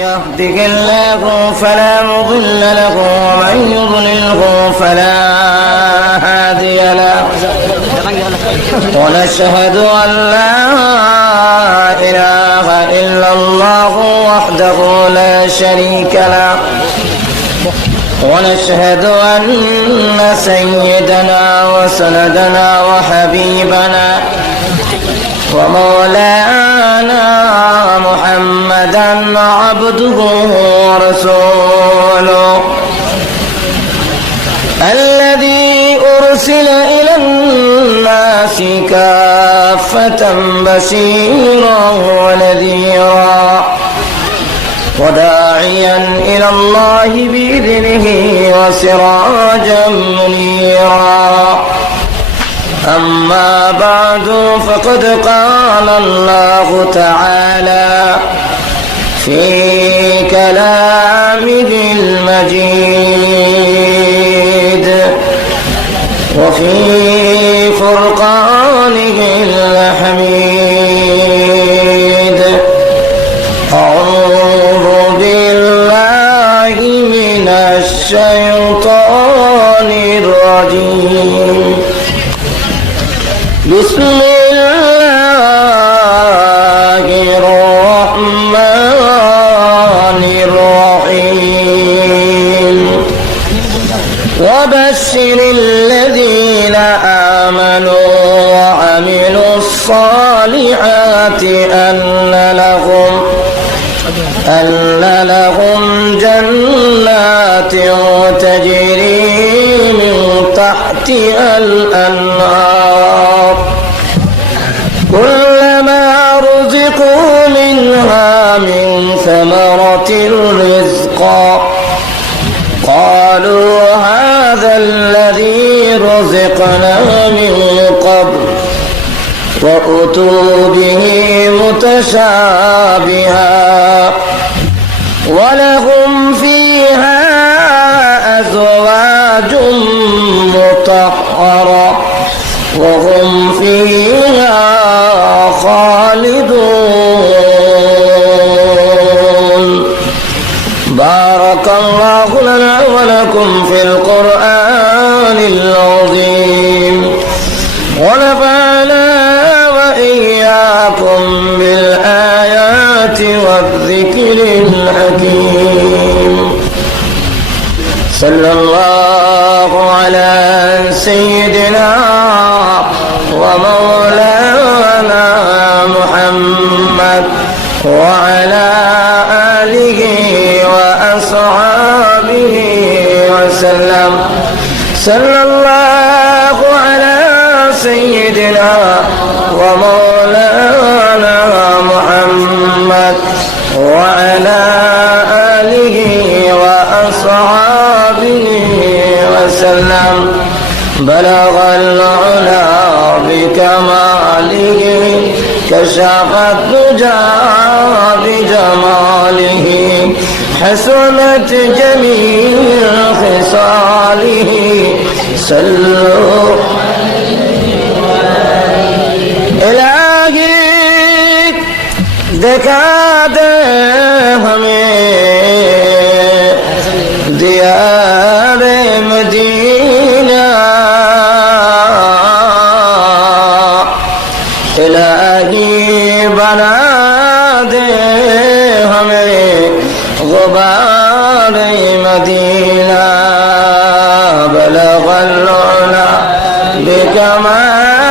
يهده الله فلا مضل له ومن يضلله فلا هادي له ونشهد أن لا إله إلا الله وحده لا شريك له ونشهد أن سيدنا وسندنا وحبيبنا ومولانا محمدا عبده ورسوله الذي أرسل إلى الناس كافة بشيرا ونذيرا وداعيا إلى الله بإذنه وسراجا منيرا أما بعد فقد قال الله تعالى في كلامه المجيد وفي فرقانه الحميد أعوذ بالله من الشيطان الرجيم بسم الله الرحمن الرحيم وبشر الذين آمنوا وعملوا الصالحات أن لهم جنات تجري من تحتها الأنهار كلما رزقوا منها من ثمرة رزقا قالوا هذا الذي رزقنا من قبل وأتوا به متشابها ولهم فيها أزواج مطهرة وهم فيها خالدون بارك الله لنا ولكم في القرآن العظيم ونفعنا وإياكم بالآيات والذكر الحكيم صلى الله على سيدنا ومولانا محمد وعلى آله وأصحابه وسلم صلى الله على سيدنا ومولانا محمد وعلى آله وأصحابه وسلم بلغ العلا بكماله كشف الدجى بجماله حسنت جميع خصاله صلوا إلهي दिखा दे हमें दियारे मदीना इलाही बना दे हमें गुबारे मदीना बलगल उला बिकमालिही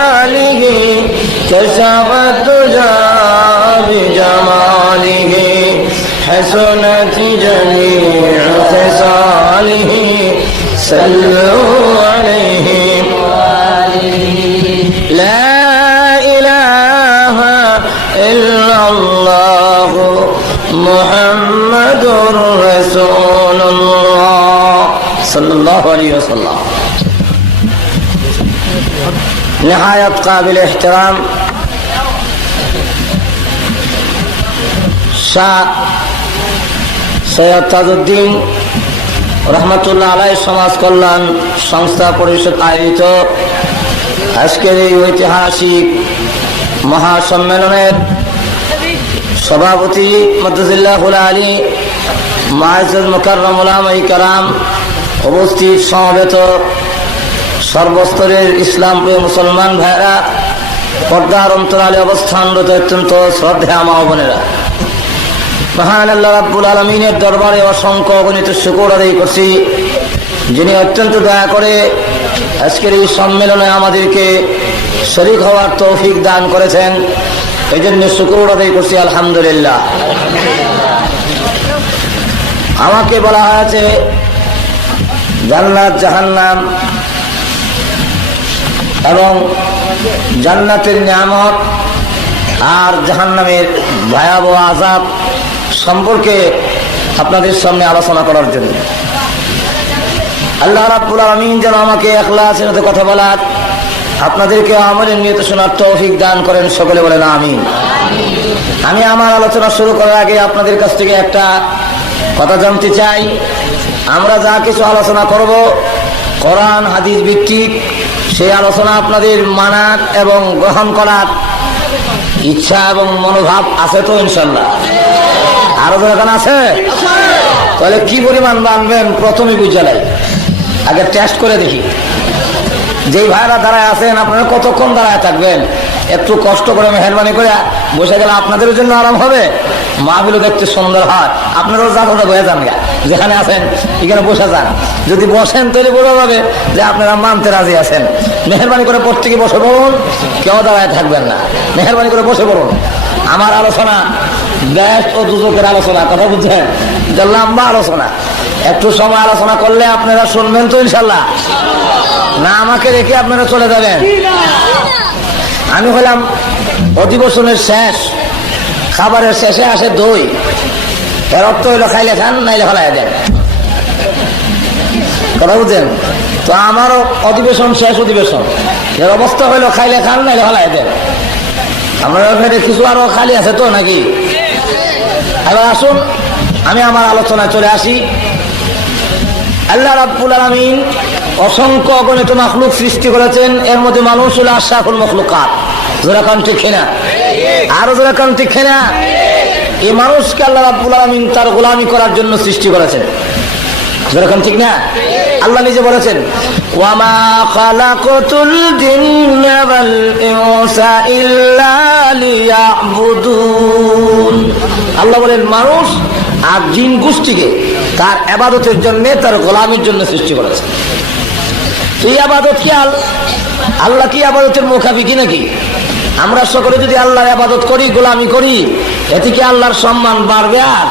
कशफ तुजा بجماله حسنت جميع خصاله صلوا عليه لا إله إلا الله محمد رسول الله صلى الله عليه وسلم نهاية قابل احترام শাহ সৈয়দ তাজউদ্দিন রহমতুল্লাহ আলাইহি সমাজ কল্যাণ সংস্থা পরিষদ আয়োজিত আজকের এই ঐতিহাসিক মহাসম্মেলনের সভাপতি মদ্দাজিল্লাহুল আলী মুআজ্জাজ মুকাররম উলামায়ে কেরাম, উপস্থিত সমবেত সর্বস্তরের ইসলাম প্রিয় মুসলমান ভাইরা, পর্দার অন্তরালে অবস্থানরত অত্যন্ত শ্রদ্ধেয় মা ও বোনেরা, মহান আল্লাহ রাব্বুল আলামিনের দরবারে অসংখ্য অগণিত শুকর আদায় করছি, যিনি অত্যন্ত দয়া করে আজকের এই সম্মেলনে আমাদেরকে শরীক হওয়ার তৌফিক দান করেছেন। এই জন্য শুকর আদায় করছি আলহামদুলিল্লাহ। আমাকে বলা হয়েছে জান্নাত জাহান্নাম এবং জান্নাতের নিয়ামত আর জাহান্নামের ভয়াবহ আযাব সম্পর্কে আপনাদের সামনে আলোচনা করার জন্য। আল্লাহ রাব্বুল আলামিন যেন আমাকে ইখলাসের সাথে কথা বলার, আপনাদেরকে আমলের নিয়ত শোনার তৌফিক দান করেন, সকলে বলেন আমিন। আমি আমার আলোচনা শুরু করার আগে আপনাদের কাছ থেকে একটা কথা জানতে চাই। আমরা যা কিছু আলোচনা করব কোরআন হাদিস ভিত্তিক, সেই আলোচনা আপনাদের মানার এবং গ্রহণ করার ইচ্ছা এবং মনোভাব আছে তো ইনশাল্লাহ? আরো দরকার আছে? তাহলে কি পরিমাণ মানবেন প্রথমে বুঝে নাই, আগে টেস্ট করে দেখি। যেই ভাইরা দাঁড়ায় আছেন আপনারা কতক্ষণ দাঁড়ায় থাকবেন? একটু কষ্ট করে মেহরবানি করে বসে গেলে আপনাদের জন্য আরাম হবে, মাহফিলও দেখতে সুন্দর হয়। আপনারাও জায়গাটা বয়ে যান, যেখানে আছেন এখানে বসে যান। যদি বসেন তাহলে বোঝা যাবে যে আপনারা মানতে রাজি আছেন। মেহরবানি করে প্রত্যেকে বসে পড়ুন, কেউ দাঁড়ায় থাকবেন না, মেহরবানি করে বসে পড়ুন। আমার আলোচনা দেশ ও দুজকের আলোচনা, কথা বুঝছেন? যে লম্বা আলোচনা, একটু সময় আলোচনা করলে আপনারা শুনবেন তো ইনশাল্লাহ? না আমাকে রেখে আপনারা চলে যাবেন? আমি হলাম অধিবেশনের শেষ, খাবারের শেষে আসে দই, এর অর্থ হইলো খাইলে খান নাইলে ফেলাই দেন, কথা বুঝছেন তো? আমারও অধিবেশন শেষ অধিবেশন, এর অবস্থা হইলো খাইলে খান নাইলে ফেলাই দেন। আপনার কিছু আরো খালি আছে তো নাকি? এবার আসুন আমি আমার আলোচনায় চলে আসি। আল্লাহ রাব্বুল আলামিন অসংখ্য অগণিত মাখলুক সৃষ্টি করেছেন, এর মধ্যে মানুষ হলো আশরাফুল মাখলুকাত। যারা কান ঠিক না, আরো যারা কান ঠিক না, এই মানুষকে আল্লাহ রাব্বুল আলামিন তার গোলামি করার জন্য সৃষ্টি করেছেন। যারা কান ঠিক না, আল্লাহ নিজে বলেছেন ওয়ামা খালাকাতুল জিন্না ওয়াল ইনসা ইল্লা লিয়াবুদুন। আল্লাহ বলেন মানুষ আর জিন গোষ্ঠীকে তার ইবাদতের জন্য, তার গোলামির জন্য সৃষ্টি করেছে। এই ইবাদত কি আল্লাহ কি ইবাদতের মুখাপেক্ষি নাকি? আমরা সকলে যদি আল্লাহর ইবাদত করি, গোলামি করি, এতে কি আল্লাহর সম্মান বাড়বে? আর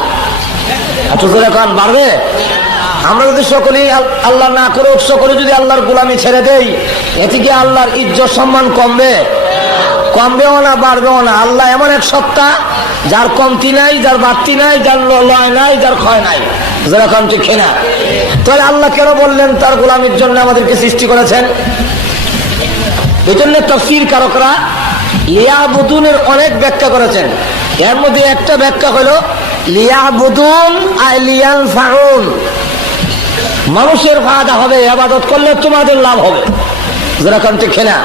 এত জোরে কান বাড়বে? আমরা যদি সকলেই আল্লাহ না করে সকলে যদি আল্লাহর গোলামি ছেড়ে দেই, এতে কি আল্লাহর ইজ্জত সম্মান কমবে? কমবেও না, বাড়বেও না। আল্লাহ এমন এক সত্তা যার কমতি নাই, যার বাড়তি নাই, যার লয় নাই, যার ক্ষয় নাই। যারা কম ঠিক না, তাহলে আল্লাহ কেন বললেন তার গোলামির জন্য আমাদেরকে সৃষ্টি করেছেন? এই জন্য তাফসীর কারকরা লিয়াবুদুনের অনেক ব্যাখ্যা করেছেন। এর মধ্যে একটা ব্যাখ্যা হলো লিয়াবুদুন আই লিয়ানফাউন, মানুষের ফায়দা হবে, ইবাদত করলে তোমাদের লাভ হবে। যারা কান ঠিক না,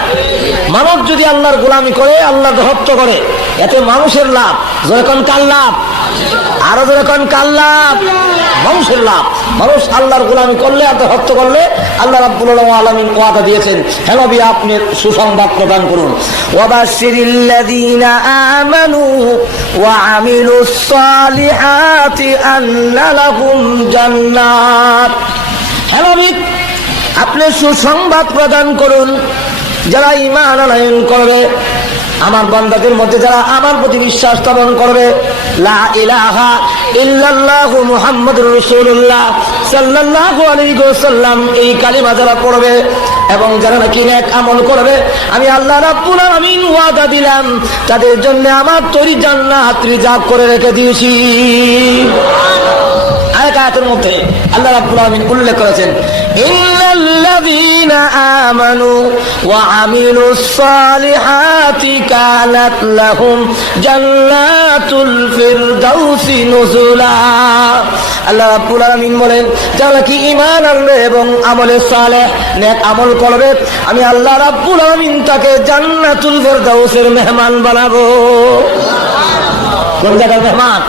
মানুষ যদি আল্লাহর গোলামি করে, আল্লাহর ভক্ত করে, এতে মানুষের লাভ। যখন কার লাভ? আরো যখন কার লাভ? মানুষের লাভ। মানুষ আল্লাহর গোলামি করলে, আল্লাহর ভক্ত করলে আল্লাহ রাব্বুল আলামিন ওয়াদা দিয়েছেন, হে নবী আপনি সুসংবাদ প্রদান করুন। ওয়াবাশশিরিল্লাযীনা আমানু ওয়া আমিলুস সালিহাতি আন্না লাহুম জান্নাত। হে নবী আপনি সুসংবাদ প্রদান করুন, যারা ঈমান আনয়ন করবে, আমার বান্দাদের মধ্যে যারা আমার প্রতি বিশ্বাস স্থাপন করবে, লা ইলাহা ইল্লাল্লাহু মুহাম্মাদুর রাসূলুল্লাহ সাল্লাল্লাহু আলাইহি ওয়াসাল্লাম এই কালিমা যারা পড়বে এবং যারা নাকি নেক আমল করবে, আমি আল্লাহ রাব্বুল আলামিন ওয়াদা দিলাম তাদের জন্য আমার তৈরি জান্নাত রিজার্ভ করে রেখে দিয়েছি। আয়াতের মধ্যে আল্লাহ রাব্বুল আলামিন উল্লেখ করেছেন ইন্নাল্লাযীনা আমানু ওয়া আমিলুস সালিহাতি কানাত লাহুম জান্নাতুল ফিরদাউসি নুজুলা। আল্লাহ রাব্বুল আলামিন বলেন যারা কি ঈমান আনবে এবং আমলে সালেহ নেক আমল করবে, আমি আল্লাহ রাব্বুল আলামিন তাকে জান্নাতুল ফিরদাউসের মেহমান বানাবো। কোন জায়গার মেহমান?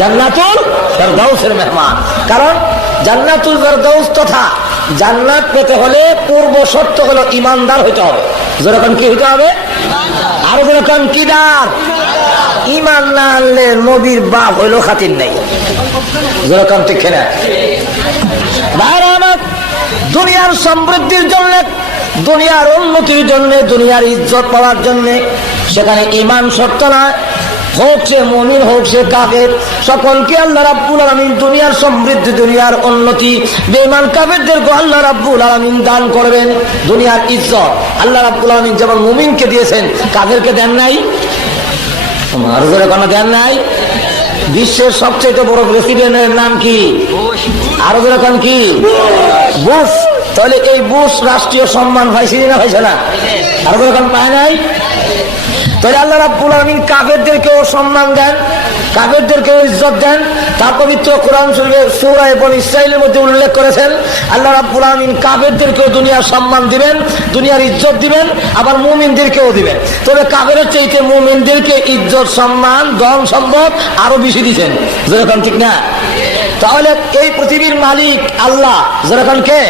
জান্নাতুল ফেরদাউসের মেহমান। কারণ জান্নাতুল ফেরদাউস তথা জান্নাত পেতে হলে পূর্ব শর্ত হলো ইমানদার হইতে হবে। যেরকম কি হইতে হবে? আর যেরকম কিদার ইমান না আনলে নবীর বাপ হইলো খাতির নেই। যেরকম ঠিক না? বাইরে আমার দুনিয়ার সমৃদ্ধির জন্য, দুনিয়ার উন্নতির জন্য, দুনিয়ার ইজ্জত পাওয়ার জন্য সেখানে ইমান শর্ত নয়। হোক সে মুমিন হোক সে কাফের, সকলকে আল্লাহ রাব্বুল আলামিন দুনিয়ার সমৃদ্ধি, দুনিয়ার উন্নতি, বেঈমান কাফেরদেরকে আল্লাহ রাব্বুল আলামিন দান করবেন। দুনিয়ার ইজ্জত আল্লাহ রাব্বুল আলামিন যেমন মুমিনকে দিয়েছেন, কাফেরকে দেন নাই? আরো জোরে কোনো দেন নাই? বিশ্বের সবচেয়ে বড় প্রেসিডেন্টের নাম কি? আরো জোরে কোন কি? বুশ। তাহলে এই বুশ রাষ্ট্রীয় সম্মান পাইছে না পাইছে না? আরো জোরে কোন পায় নাই? তাহলে আল্লাহ রাব্বুল আলামিন কাফেরদেরকেও সম্মান দেন, কাফেরদেরকেও ইজ্জত দেন। তার পবিত্র কোরআন শরীফের সূরা বনী ইসরাঈলের মধ্যে উল্লেখ করেছেন আল্লাহ রাব্বুল আলামিন কাফেরদেরকেও দুনিয়ার সম্মান দিবেন, দুনিয়ার ইজ্জত দিবেন, আবার মুমিনদেরকেও দিবেন। তবে কাফেরের চাইতে মুমিনদেরকে ইজ্জত, সম্মান, ধন সম্পদ আরো বেশি দিবেন। যেরকম ঠিক না? তাহলে এই পৃথিবীর মালিক আল্লাহ। যেরকম কে?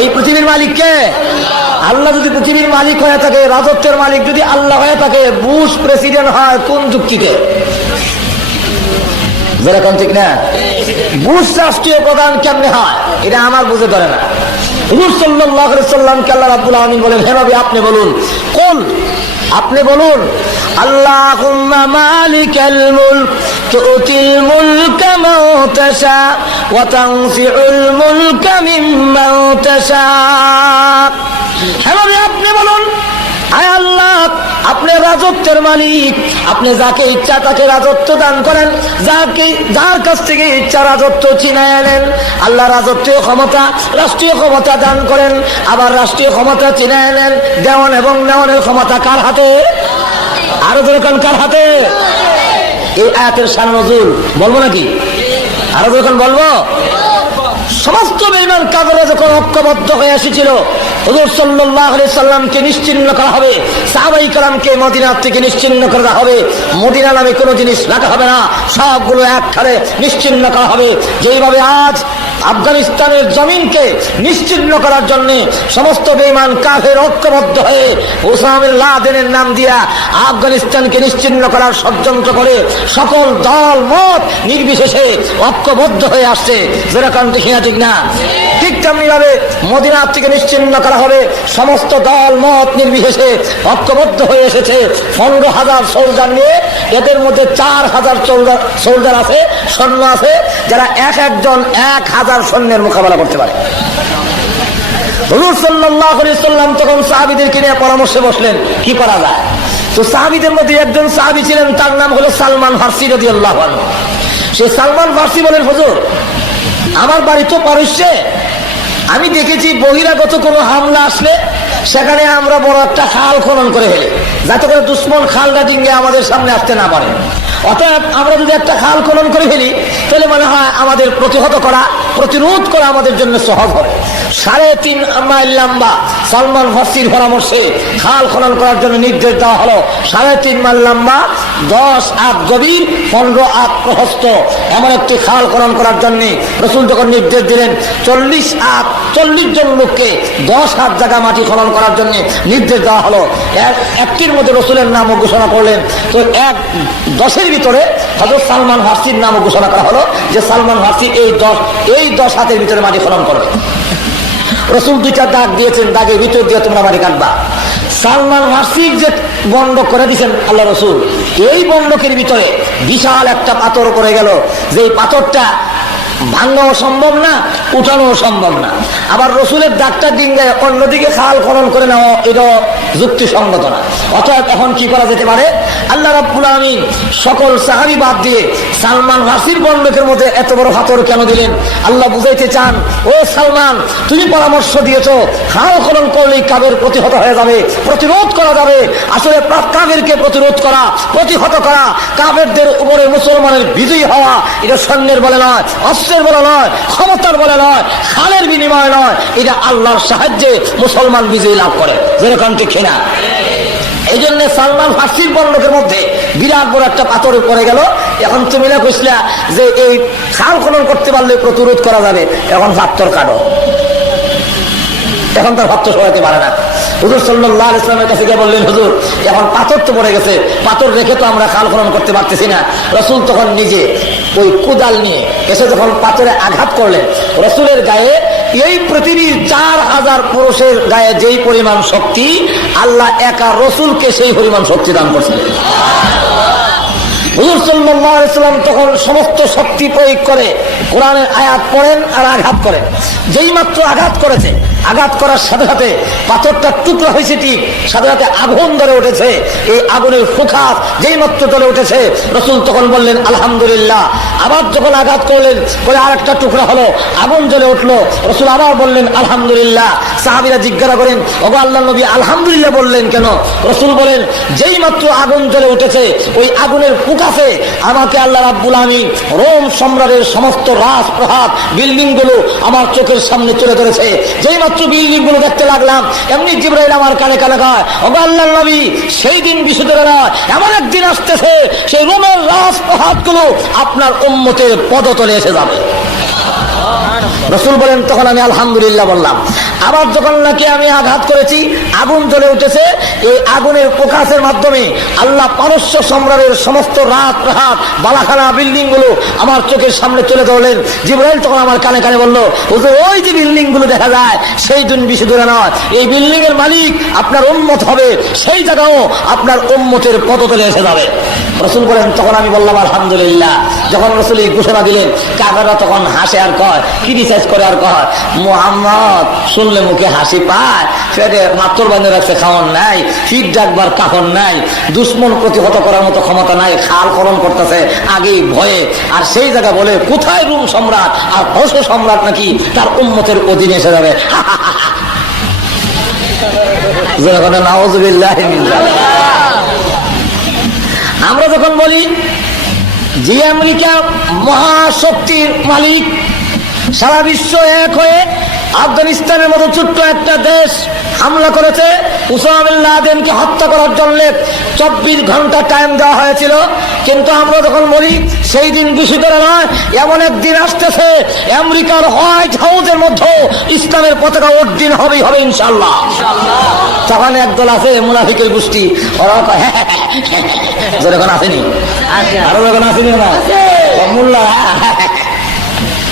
এই পৃথিবীর মালিক কে? আল্লাহ। যদি পৃথিবীর মালিক হয়ে থাকে, রাজত্বের মালিক যদি আল্লাহ হয়ে থাকে, বুশ প্রেসিডেন্ট হয় কোন যুক্তিতে? যেরকম ঠিক না? বুশ রাষ্ট্রীয় প্রধান কেমনে হয় এটা আমার বুঝে ধরে না। হুজুর সাল্লাল্লাহু আলাইহি সাল্লামকে আল্লাহ রাব্বুল আলামিন বলেন, হে নবী আপনি বলুন, কোন আপনি বলুন, আল্লাহুম্মা মালিকাল মুলক তুতিল মুলকা মান তাশা ওয়া তানজিউল মুলকা মিম্মান তাশা। হে নবী আপনি বলুন, আয় আল্লাহ আপনি রাজত্বের মালিক, আপনি যাকে ইচ্ছা তাকে রাজত্ব দান করেন, যার কাছ থেকে ইচ্ছা রাজত্ব ছিনায় নেন। আল্লাহ রাজত্বীয় ক্ষমতা, রাষ্ট্রীয় ক্ষমতা দান করেন, আবার রাষ্ট্রীয় ক্ষমতা ছিনায় নেন। দেওয়ান এবং নেওয়ানের ক্ষমতা কার হাতে? আরো যখন কার হাতে? এই আয়াতের শান নজুল বলবো নাকি? আরো যখন বলবো, সমস্ত বেঈমান কাফেররা যখন ঐক্যবদ্ধ হয়ে এসেছিল, হুজুর সাল্লাল্লাহু আলাইহি সাল্লামকে নিশ্চিহ্ন করা হবে, সাহাবায়ে কেরামকে মদিনা থেকে নিশ্চিহ্ন করা হবে, মদিনা নামে কোনো জিনিস রাখা হবে না, সবগুলো একখানে নিশ্চিহ্ন করা হবে। যেইভাবে আজ আফগানিস্তানের জমিনকে নিশ্চিহ্ন করার জন্য সমস্ত বেঈমান কাফের ঐক্যবদ্ধ হয়ে ওসামা বিন লাদেনের নাম দিয়া আফগানিস্তানকে নিশ্চিহ্ন করার ষড়যন্ত্র করে সকল দল মত নির্বিশেষে ঐক্যবদ্ধ হয়ে আসছে। যেরকম দেখি না ঠিক না? ঠিক তেমনি ভাবে মদিনা থেকে নিশ্চিহ্ন করা হবে, সমস্ত দল মত নির্বিশেষে ঐক্যবদ্ধ হয়ে এসেছে 15,000 সোলজার নিয়ে। এদের মধ্যে 4,000 সোলজার আছে, সৈন্য আছে, যারা একজন 1,000 সৈন্যের মোকাবেলা করতে পারে। হুজুর সাল্লাল্লাহু আলাইহি সাল্লাম তখন সাহাবীদেরকে নিয়ে পরামর্শে বসলেন কি করা যায়। তো সাহাবীদের মধ্যে একজন সাহাবী ছিলেন, তার নাম হলো সালমান ফারসি রাদিয়াল্লাহু আনহু। সে সালমান ফারসি বলেন, হুজুর আমার বাড়ি তো পারস্যে, আমি দেখেছি বহিরাগত কোনো হামলা আসলে সেখানে আমরা বড় একটা খাল খনন করে ফেলি, যাতে করে দুশ্মন খালটা ডিঙ্গে আমাদের সামনে আসতে না পারে। অতএব আমরা যদি একটা খাল খনন করে ফেলি তাহলে মনে হয় আমাদের প্রতিহত করা, প্রতিরোধ করা আমাদের জন্য সহজ হবে। 3.5 মাইল লম্বা সালমান ফারসির পরামর্শে খাল খনন করার জন্য নির্দেশ দেওয়া হলো। 3.5 মাইল লম্বা, 10 হাত গভীর, 15 হাত প্রশস্ত এমন একটি খাল খনন করার জন্য রাসূল যখন নির্দেশ দিলেন, 40 জন লোককে 10 হাত জায়গা মাটি খনন করার জন্য নির্দেশ দেওয়া হলো। একটির মধ্যে রাসূলের নামও ঘোষণা করলেন। তো 10 ভিতরে হযরত সালমান ফারসির নামও ঘোষণা করা হলো যে সালমান ফারসি এই 10 হাতের ভিতরে মাটি খনন করবে। রাসূল 2টা দাগ দিয়েছেন, দাগের ভিতর দিয়ে তোমরা মাটি কাটবা। সালমান ফারসি যে বন্ধক করে দিয়েছেন আল্লাহ রাসূল, এই বন্ধকের ভিতরে বিশাল একটা পাথর পড়ে গেল, যে পাথরটা ভাঙাও সম্ভব না, উঠানো সম্ভব না। আবার রসুলের ডাক্তার ডিঙ্গায় অন্যদিকে খাল খনন করে নেওয়া এটা যুক্তিসঙ্গত না। অতএব এখন কি করা যেতে পারে? আল্লাহ রাব্বুল আলামিন সকল সাহাবী বাদ দিয়ে সালমান ফারসির বন্ধকের মধ্যে এত বড় পাথর কেন দিলেন? আল্লাহ বুঝাইতে চান, ও সালমান তুমি পরামর্শ দিয়েছো খাল খনন করলেই কাবের প্রতিহত হয়ে যাবে, প্রতিরোধ করা যাবে। আসলে কাবেরকে প্রতিরোধ করা, প্রতিহত করা, কাবেরদের উপরে মুসলমানের বিজয়ী হওয়া, এটা সৈন্যের বলে নয়, অস্ত্রের বলে নয়, ক্ষমতার বলে নয়, খালের বিনিময় নয়, এটা আল্লাহর সাহায্যে মুসলমান বিজয়ী লাভ করে। যেরকম ঠিক না? এই জন্য সালমান ফারসির বন্ধকের মধ্যে বিরাট বড় একটা পাথর পড়ে গেল। এখন তুমি না কইসলা যে এই খাল খনন করতে পারলে প্রতিরোধ করা যাবে, এখন পাথর কাটো, এখন তার পাথর সরাতে পারে না। হুজুর সাল্লাল্লাহু আলাইহি ওয়াসাল্লামের কাছে গিয়ে বললেন, হুজুর এখন পাথর তো পড়ে গেছে, পাথর রেখে তো আমরা খাল খনন করতে পারতেছি না। রাসূল তখন নিজে ওই কোদাল নিয়ে এসে যখন পাথরে আঘাত করলেন, রাসূলের গায়ে এই পৃথিবীর 4000 পুরুষের গায়ে যেই পরিমাণ শক্তি, আল্লাহ একা রাসূলকে সেই পরিমাণ শক্তি দান করছিলেন। হুজুর সাল্লাল্লাহু আলাইহি ওয়াসাল্লাম তখন সমস্ত শক্তি প্রয়োগ করে কোরআনের আয়াত পড়েন আর আঘাত করেন। যেই মাত্র আঘাত করেছে, আঘাত করার সাথে সাথে পাথরটা টুকরা হয়েছে, ঠিক সাথে সাথে আগুন ধরে উঠেছে। এই আগুনের ফুঁকাত যেই মাত্র জ্বলে উঠেছে, রাসূল তখন বললেন আলহামদুলিল্লাহ। আবার যখন আঘাত করলেন, করে আর একটা টুকরা হলো, আগুন জ্বলে উঠলো, রাসূল আবার বললেন আলহামদুলিল্লাহ। সাহাবীরা জিজ্ঞাসা করেন, ওগো আল্লাহর নবী আলহামদুলিল্লাহ বললেন কেন? রাসূল বলেন, যেই মাত্র আগুন জ্বলে উঠেছে, ওই আগুনের ফুঁকাতে আমাকে আল্লাহ রাব্বুল আমিন রোম সম্রাটের সমস্ত রাজপ্রাসাদ বিল্ডিং গুলো আমার চোখের সামনে তুলে ধরেছে। যেই মাত্র বিল্ডিং গুলো দেখতে লাগলাম, এমনি জিবরাইল আমার কানে কানে কয়, ওগো আল্লাহর নবী সেই দিন বিশুদ্ধ না, এমন একদিন আসতেছে সেই রোমের রাজপ্রাসাদ গুলো আপনার উম্মতের পদতলে এসে যাবে। রাসূল বলেন, তখন আমি আলহামদুলিল্লাহ বললাম। আবার যখন নাকি আমি আঘাত করেছি, আগুন জ্বলে উঠেছে, এই আগুনের প্রকাশের মাধ্যমে আল্লাহ পারস্য সম্রাটের সমস্ত রাজপ্রাসাদ বালাখানা বিল্ডিং গুলো আমার চোখের সামনে তুলে ধরলেন। জিবরাইল তখন আমার কানে কানে বলল, হুজুর ওই যে বিল্ডিং গুলো দেখা যায় সেই দিন বেশি দূরে নয়, এই বিল্ডিং এর মালিক আপনার উম্মত হবে, সেই জায়গাও আপনার উম্মতের পদতলে এসে যাবে। রাসূল বলেন, তখন আমি বললাম আলহামদুলিল্লাহ। যখন রাসূল এই ঘোষণা দিলেন, কাফেররা তখন হাসে আর কয়, ক্রিটিসাইজ করে আর কয়, মুহাম্মদ শুনলে মুখে হাসি পায়, পেটে মাত্র বাঁধে রাখছে, খাওয়ান নাই, ফিট ডাকবার কাফন নাই, দুশ্মন প্রতিহত করার মতো ক্ষমতা নাই, খাল খনন করতেছে আগেই ভয়ে। আর সেই জায়গা বলে কোথায় রোম সম্রাট আর পারস্য সম্রাট নাকি তার উম্মতের অধীনে এসে যাবে। নাউযুবিল্লাহি মিন যালিক। আমরা যখন বলি যে আমেরিকা মহাশক্তির মালিক, সারা বিশ্ব এক হয়ে আফগানিস্তানের মতো ছোট্ট একটা দেশ হামলা করেছে, উসামা বিন লাদেনকে হত্যা করার জন্য 24 ঘন্টা টাইম দেওয়া হয়েছিল। কিন্তু আমরা যখন বলি সেই দিন বেশি করে নয়, এমন একদিন আসতেছে আমেরিকার হোয়াইট হাউসের মধ্যে ইসলামের পতাকা উড্ডীন হবেই হবে ইনশাআল্লাহ। তখন একদল আছে মুনাফিকের গোষ্ঠী, ওরা যখন আসেনি, আরো যখন আসেনি না মোল্লা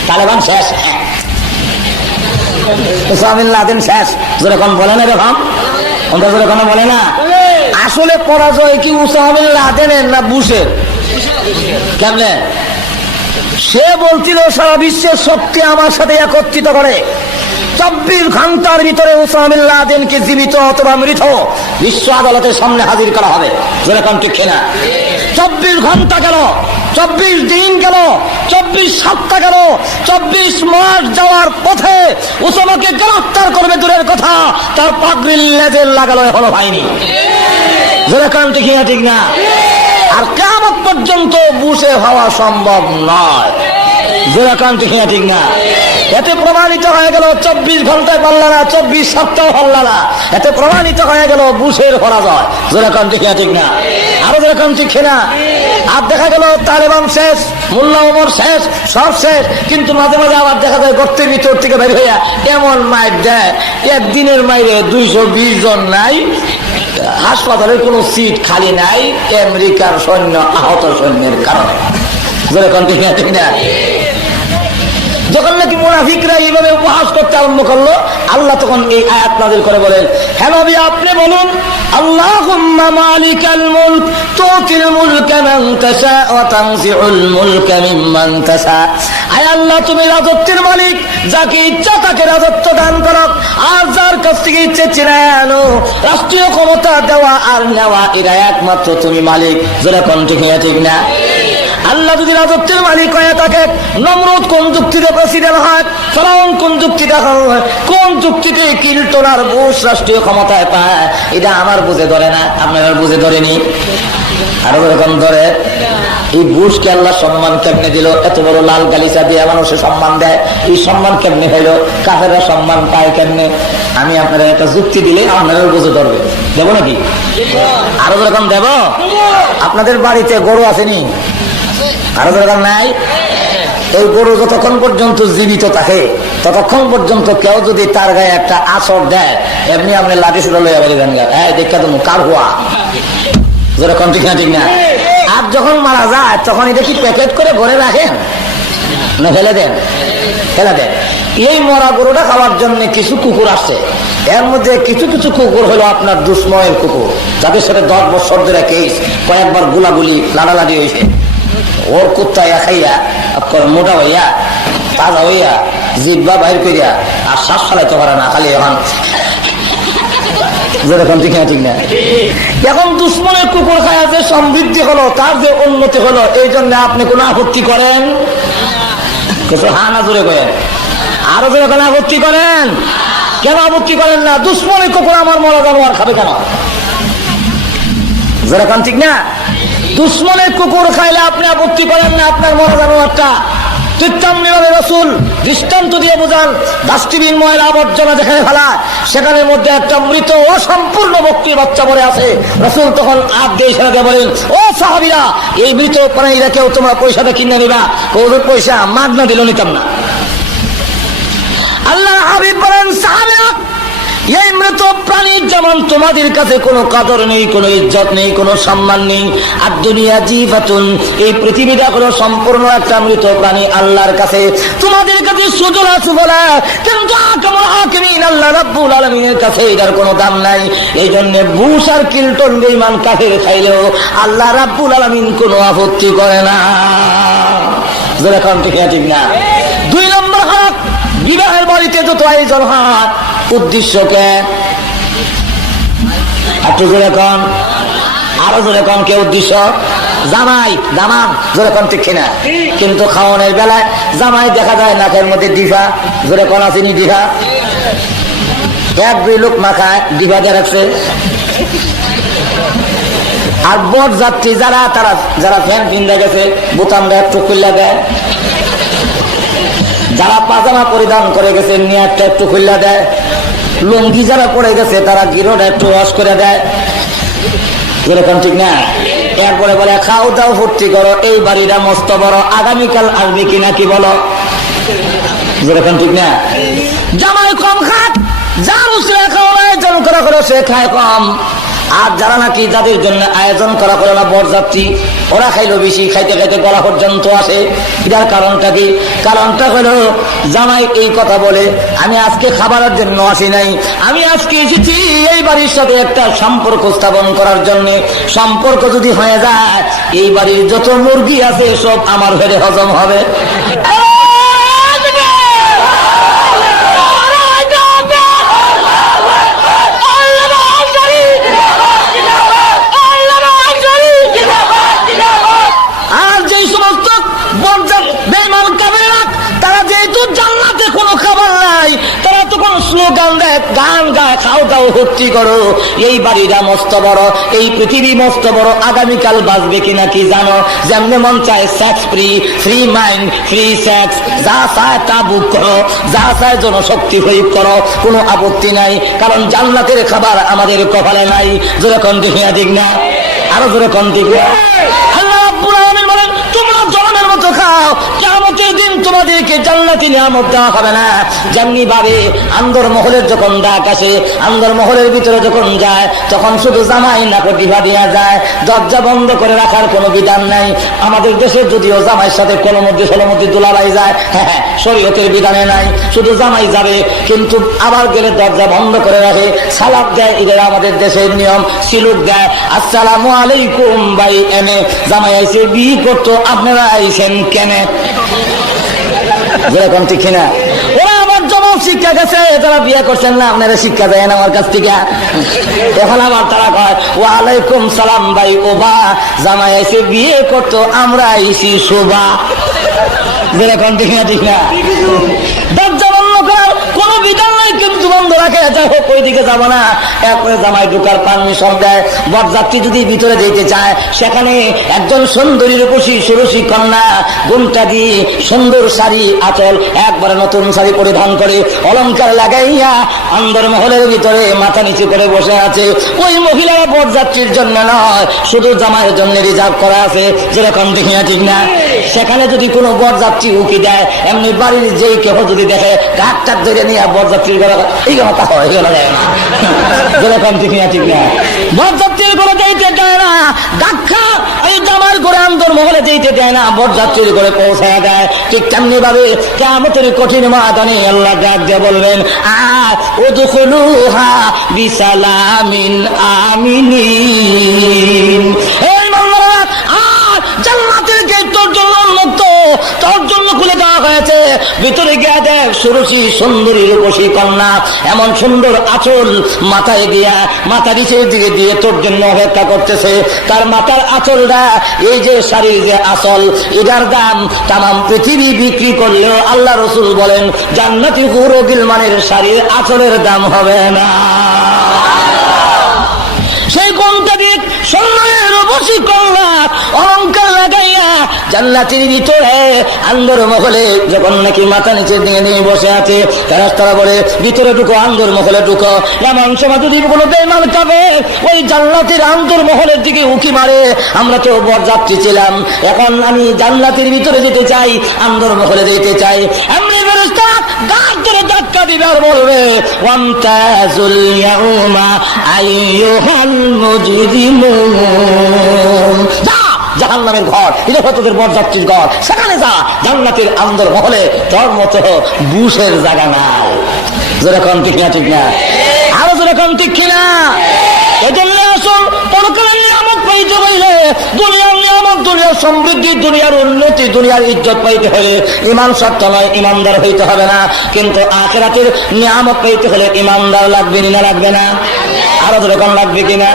তালেবান শেষ, উসামা বিন লাদেন শেষ, যেরকম বলে না রেখাম, আমরা যেরকম বলে না। আসলে পরাজয় কি উসামা বিন লাদেনের না বুশের? কেমনে? সে বলছিল সারা বিশ্বের শক্তি আমার সাথে একত্রিত করে, 24 ঘন্টার ভিতরে উসামা বিন লাদেনকে জীবিত অথবা মৃত বিশ্ব আদালতের সামনে হাজির করা হবে। যেরকম ঠিক না? 24 ঘন্টা গেল, 24 দিন গেল, 24 সপ্তাহ গেল, 24 মাস যাওয়ার পথে উসামাকে গ্রেফতার করবে দূরের কথা, তার পাগড়ির লেজের লাগালো এখনো হয়নি। যেরকম ঠিক না? আর কিয়ামত পর্যন্ত বুশে হওয়া সম্ভব নয়। যেরকম ঠিক না? এতে প্রমাণিত হয়ে গেল 24 ঘন্টায় পারল না, 24 সপ্তাহ পারল না, এতে প্রমাণিত হয়ে গেল বুশের পরাজয়। যেরকম ঠিক না? আরো যেরকম ঠিক না? আর দেখা গেল তালেবান শেষ, মোল্লা ওমর শেষ, সব শেষ। কিন্তু মাঝে মাঝে আবার দেখা যায় গর্তের ভিতর থেকে বের হইয়া এমন মাইর দেয়, একদিনের মাইরে 220 জন নাই, হাসপাতালের কোনো সিট খালি নাই, আমেরিকার সৈন্য আহত সৈন্যের কারণে। যেরকম ঠিক না? যখন নাকি মুনাফিকরা এইভাবে উপহাস করতে আরম্ভ করলো, আল্লাহ তখন এই আয়াত নাযিল করে বলেন, হে নবী আপনি বলুন, আল্লাহুম্মা মালিকাল মুলক তুতিল মুলকা মান তাশা ওয়া তানজিউল মুলকা মিম্মান তাশা। আয় আল্লাহ তুমি রাজত্বের মালিক, যাকে ইচ্ছা তাকে রাজত্ব দান করো, আর যার কাছ থেকে ইচ্ছে ছিনায় আনো। রাষ্ট্রীয় ক্ষমতা দেওয়া আর নেওয়া এরা একমাত্র তুমি মালিক। যেরকম ঠিক না? আল্লাহ যদি রাজত্বের মালিক হয়ে থাকে, নমরুদ কোন যুক্তিতে প্রেসিডেন্ট হয়, ফেরাউন কোন যুক্তিতে হয়, কোন যুক্তিতে কিল্টন আর বুশ রাষ্ট্রীয় ক্ষমতায় পায়, এটা আমার বুঝে ধরে না, আপনার বুঝে ধরেনি। আরো এরকম ধরে এই বুশকে আল্লাহ সম্মান কেমনে দিল? এত বড় লাল গালিচা দিয়ে মানুষের সম্মান দেয়, এই সম্মান কেমনে হইল? কাফেররা সম্মান পায় কেমনে? আমি আপনারা একটা যুক্তি দিলে আপনারা বুঝে ধরবে। দেবো নাকি? আরো এরকম দেব? আপনাদের বাড়িতে গরু আসেনি? আরো দরকার নাই। এই গরু যতক্ষণ পর্যন্ত জীবিত থাকে ততক্ষণ পর্যন্ত কেউ যদি তার গায়ে একটা আছর দেয় এমনি আপনি লাঠি সুরা লইয়া বলে দেন, হ্যাঁ দেখা তুমি কার হওয়া, যেরকম ঠিক না ঠিক না। আর যখন মারা যায় তখন এটা কি প্যাকেট করে ভরে রাখেন না ফেলে দেন? ফেলে দেন। এই মরা গরুটা খাওয়ার জন্য কিছু কুকুর আসছে, এর মধ্যে কিছু কিছু কুকুর হলো আপনার দুশ্ময়ের কুকুর, যাদের সাথে 10 বছর ধরে কেস, কয়েকবার গুলাগুলি লাড়ালাড়ি হয়েছে। ওর কুত্তাইয়া খাইয়া মোটা হইয়া তাজা হইয়া জিব্বা বাইর করিয়া আর শ্বাস চালাইতে পারে না, খালি এখন যেরকম ঠিক না ঠিক না। এখন দুশ্মনের কুকুর খায়া যে সমৃদ্ধি হলো, তার যে উন্নতি হলো, এই জন্য আপনি কোন আপত্তি করেন? কিছু হা না জোরে করেন, আরো জোরে কোন আপত্তি করেন? কেন আপত্তি করেন না? দুশ্মনের কুকুর আমার মরা জানোয়ার খাবে কেন? যেরকম ঠিক না। দুশ্মনের কুকুর খাইলে আপনি আপত্তি করেন না, আপনার মরা জানোয়ারটা। রাসূল দৃষ্টান্ত দিয়ে বোঝান, ডাস্টবিন ময়লা আবর্জনা যেখানে ফেলা, সেখানের মধ্যে একটা মৃত অসম্পূর্ণ বকরির বাচ্চা পড়ে আছে। রাসূল তখন আগ দিয়ে ইশারা বলেন, ও সাহাবীরা, এই মৃত প্রাণীরা কেউ তোমরা পয়সাটা কিনে নিবা? ওদের পয়সা মাগনা দিল নিতাম না। আল্লাহ হাবিব বলেন, সাহাবীরা, এই মৃত প্রাণীর যেমন তোমাদের কাছে কোনো কদর নেই, কোনো ইজ্জত নেই, কোনো সম্মান নেই। আর দুনিয়া জীবাতুন, এই পৃথিবীটা কোনো সম্পূর্ণ একটা মৃত প্রাণী আল্লাহর কাছে। তোমাদের কাছে সুজল আছে বলে, কিন্তু আকামুল হাকিমিন আল্লাহ রাব্বুল আলামিনের কাছে এটার কোনো দাম নাই। এই জন্য বুশ আর কিল্টন বেঈমান কাফের খাইলেও আল্লাহ রাব্বুল আলামিন কোনো আপত্তি করে না। যেরকম ঠিক না ঠিক না। 2 নম্বর হক, বিবাহের বাড়িতে যত আয়োজন হয় উদ্দেশ্যকে একটু যেরকম আরো যেরকম কে উদ্দেশ্য জামাই দামাম, যেরকম ঠিক কিনা। কিন্তু খাওয়ানোর বেলায় জামাই দেখা যায় নাকের মধ্যে ডিফা, যেরকম আসেনি ডিফা, 1-2 লোক মাখায় ডিফা দিয়ে রাখছে। আর বর যাত্রী যারা, তারা যারা ফ্যান পিন্দা গেছে বোতামটা একটু খুললা দেয়, যারা পাজামা পরিধান করে গেছে নিয়ারটা একটু খুললা দেয়, লুঙ্গি যারা পড়ে গেছে তারা গিরোটা একটু ওয়াশ করে দেয়, যেরকম ঠিক না। এরপরে বলে খাও দাও ফুর্তি করো, এই বাড়িটা মস্ত বড়, আগামীকাল আসবে কিনা কি বলো, যেরকম ঠিক না। জামাই কম খাত, যার উসরে খাওয়া আয়োজন করা করো সে খায় কম। আর যারা নাকি যাদের জন্য আয়োজন করা করে না বরযাত্রী, ওরা খাইলো বেশি, খাইতে খাইতে গলা পর্যন্ত আসে। এটার কারণটা কি? কারণটা হলো জামাই এই কথা বলে, আমি আজকে খাবারের জন্য আসি নাই, আমি আজকে এসেছি এই বাড়ির সাথে একটা সম্পর্ক স্থাপন করার জন্য। সম্পর্ক যদি হয়ে যায়, এই বাড়ির যত মুরগি আছে সব আমার ঘরে হজম হবে। গান গায়, খাও দাও ভর্তি করো, এই বাড়িটা মস্ত বড়, এই পৃথিবী মস্ত বড়, আগামীকাল বাঁচবে কিনা কি জানো। যেমনি মন চায় sex free, free mind, free sex, যা চায় তা বুক করো, যা চায় জনশক্তি প্রয়োগ করো, কোনো আপত্তি নাই। কারণ জান্নাতের খাবার আমাদের কপালে নাই। যেরকম ঠিক না ঠিক না, আরো যেরকম ঠিক না। আল্লাহ রাব্বুল আলামিন বলেন, তোমরা জনমের মতো খাও, কিয়ামতের দিন তোমাদেরকে জান্নাতি নিয়ামত দেওয়া হবে না। যেমনি ভাবে আন্দর মহলের যখন ডাক আসে, আন্দর মহলের ভিতরে যখন যায়, তখন শুধু জামাই নাকে ডিভা দেওয়া যায়, দরজা বন্ধ করে রাখার কোনো বিধান নাই। আমাদের দেশে যদিও জামাইয়ের সাথে কলমধ্যে দুলাভাই যায়, হ্যাঁ, শরীয়তের বিধানে নাই, শুধু জামাই যাবে, কিন্তু আবার গেলে দরজা বন্ধ করে রাখে, সালাম দেয়, এটা আমাদের দেশের নিয়ম। সিলুক দেয়, আসসালামু আলাইকুম ভাই, এনে জামাই আইসে বিয়ে করতো, আপনারা আইসেন কেনে, যেরকম ঠিক না। ওরা আমার জমা শিক্ষা গেছে, তারা বিয়ে করছেন না, আপনারা শিক্ষা দেন আমার কাছ থেকে। এখন আবার তারা কয় ওয়ালাইকুম সালাম ভাই, ও বা জামাই আইসে বিয়ে করতো, আমরা আইসি শোভা, যেরকম ঠিক না ঠিক না। দরজা বন্ধ করার কোনো বিধান নাই, কিন্তু বন্ধ রাখে, যাই হোক ওই দিকে যাবো না। এরপরে জামাই ঢুকার পারমিশন দেয়। বরযাত্রী যদি ভিতরে যেতে চায়, সেখানে একজন সুন্দরী রূপসী সুরসী কন্যা ঘুমটা দিয়ে সুন্দর শাড়ি আঁচল একবারে নতুন শাড়ি পরিধান করে অলংকার লাগাইয়া আন্দর মহলের ভিতরে মাথা নিচু করে বসে আছে। ওই মহিলারা বরযাত্রীর জন্য নয়, শুধু জামাইয়ের জন্য রিজার্ভ করা আছে, যেরকম ঠিক না ঠিক না। সেখানে যদি কোনো বরযাত্রী উকি দেয়, এমনি বাড়ির যেই কেহ যদি দেখে গাছ টাক ধরে নিয়ে বরযাত্রীর ঘরে এই কথা হয়, এগুলো যায় না। যেরকম ঠিক না, ঠিক না, বরযাত্রীর ঘরে যেতে দেয় না, দেখা এই জামার ঘরে আন্দর মহলে যেতে দেয় না, বরযাত্রীর ঘরে পৌঁছায় দেয়। ঠিক তেমনি ভাবে কিয়ামতের কঠিন ময়দানে আল্লাহ ডাক দিয়ে বলবেন, উদখুলুহা বিসালামিন আমিনিন। এই বান্দারা, জান্নাতের গেট তোর জন্য উন্মুক্ত, তোর জন্য খুলে দেওয়া হয়েছে। ভিতরে গিয়ে দেখ সুরুচি সুন্দরী রূপসী কন্যা, এমন সুন্দর আঁচল মাথায় দিয়া, মাথা নিচের দিকে দিয়ে তোর জন্য অপেক্ষা করতেছে। তার মাথার আঁচলটা, এই যে শাড়ির যে আঁচল, এটার দাম তামাম পৃথিবী বিক্রি করলেও আল্লাহ রসুল বলেন জান্নাতি হুরুল গিলমানের শাড়ির আঁচলের দাম হবে না। সেই কোনটা দিয়ে সম্মানের রূপসী কন্যা অলঙ্কার লাগাইয়া জান্নাতের ভিতরে আন্দর মহলে যখন নাকি মাথা নিচের দিকে নিয়ে বসে আছে, তারা বলে ভিতরে ঢুকো, আন্দর মহলে ঢুকো। এমন সময় যদি কোনো বেঈমান কাফের ওই জান্নাতের আন্দর মহলের দিকে উকি মারে, আমরা তো বরযাত্রী ছিলাম, এখন আমি জান্নাতের ভিতরে যেতে চাই, আন্দর মহলে যেতে চাই, এমনি ফেরেশতা গাছ ধরে ধাক্কা দিবে আর বলবে ওয়ামতাজুল ইয়াউমা আইয়ুহাল মুজরিমুন। জাহান্নামের ঘর, এটা তোদের বরযাত্রীর ঘর, সেখানে যা, জান্নাতের আন্দর মহলে তোর মতো বুশের জায়গা নাই। যেরকম ঠিক না, ঠিক না, আরো যেরকম ঠিক কিনা। এজন্য আসুন, পরকালের নিয়ামত পাইতে হইলে, দুনিয়ার নিয়ামত, দুনিয়ার সমৃদ্ধি, দুনিয়ার উন্নতি, দুনিয়ার ইজ্জত পাইতে হলে ইমান শর্ত নয়, ইমানদার হইতে হবে না। কিন্তু আখিরাতের নিয়ামত পাইতে হলে ইমানদার লাগবে না, লাগবে না? আরো যেরকম লাগবে কিনা।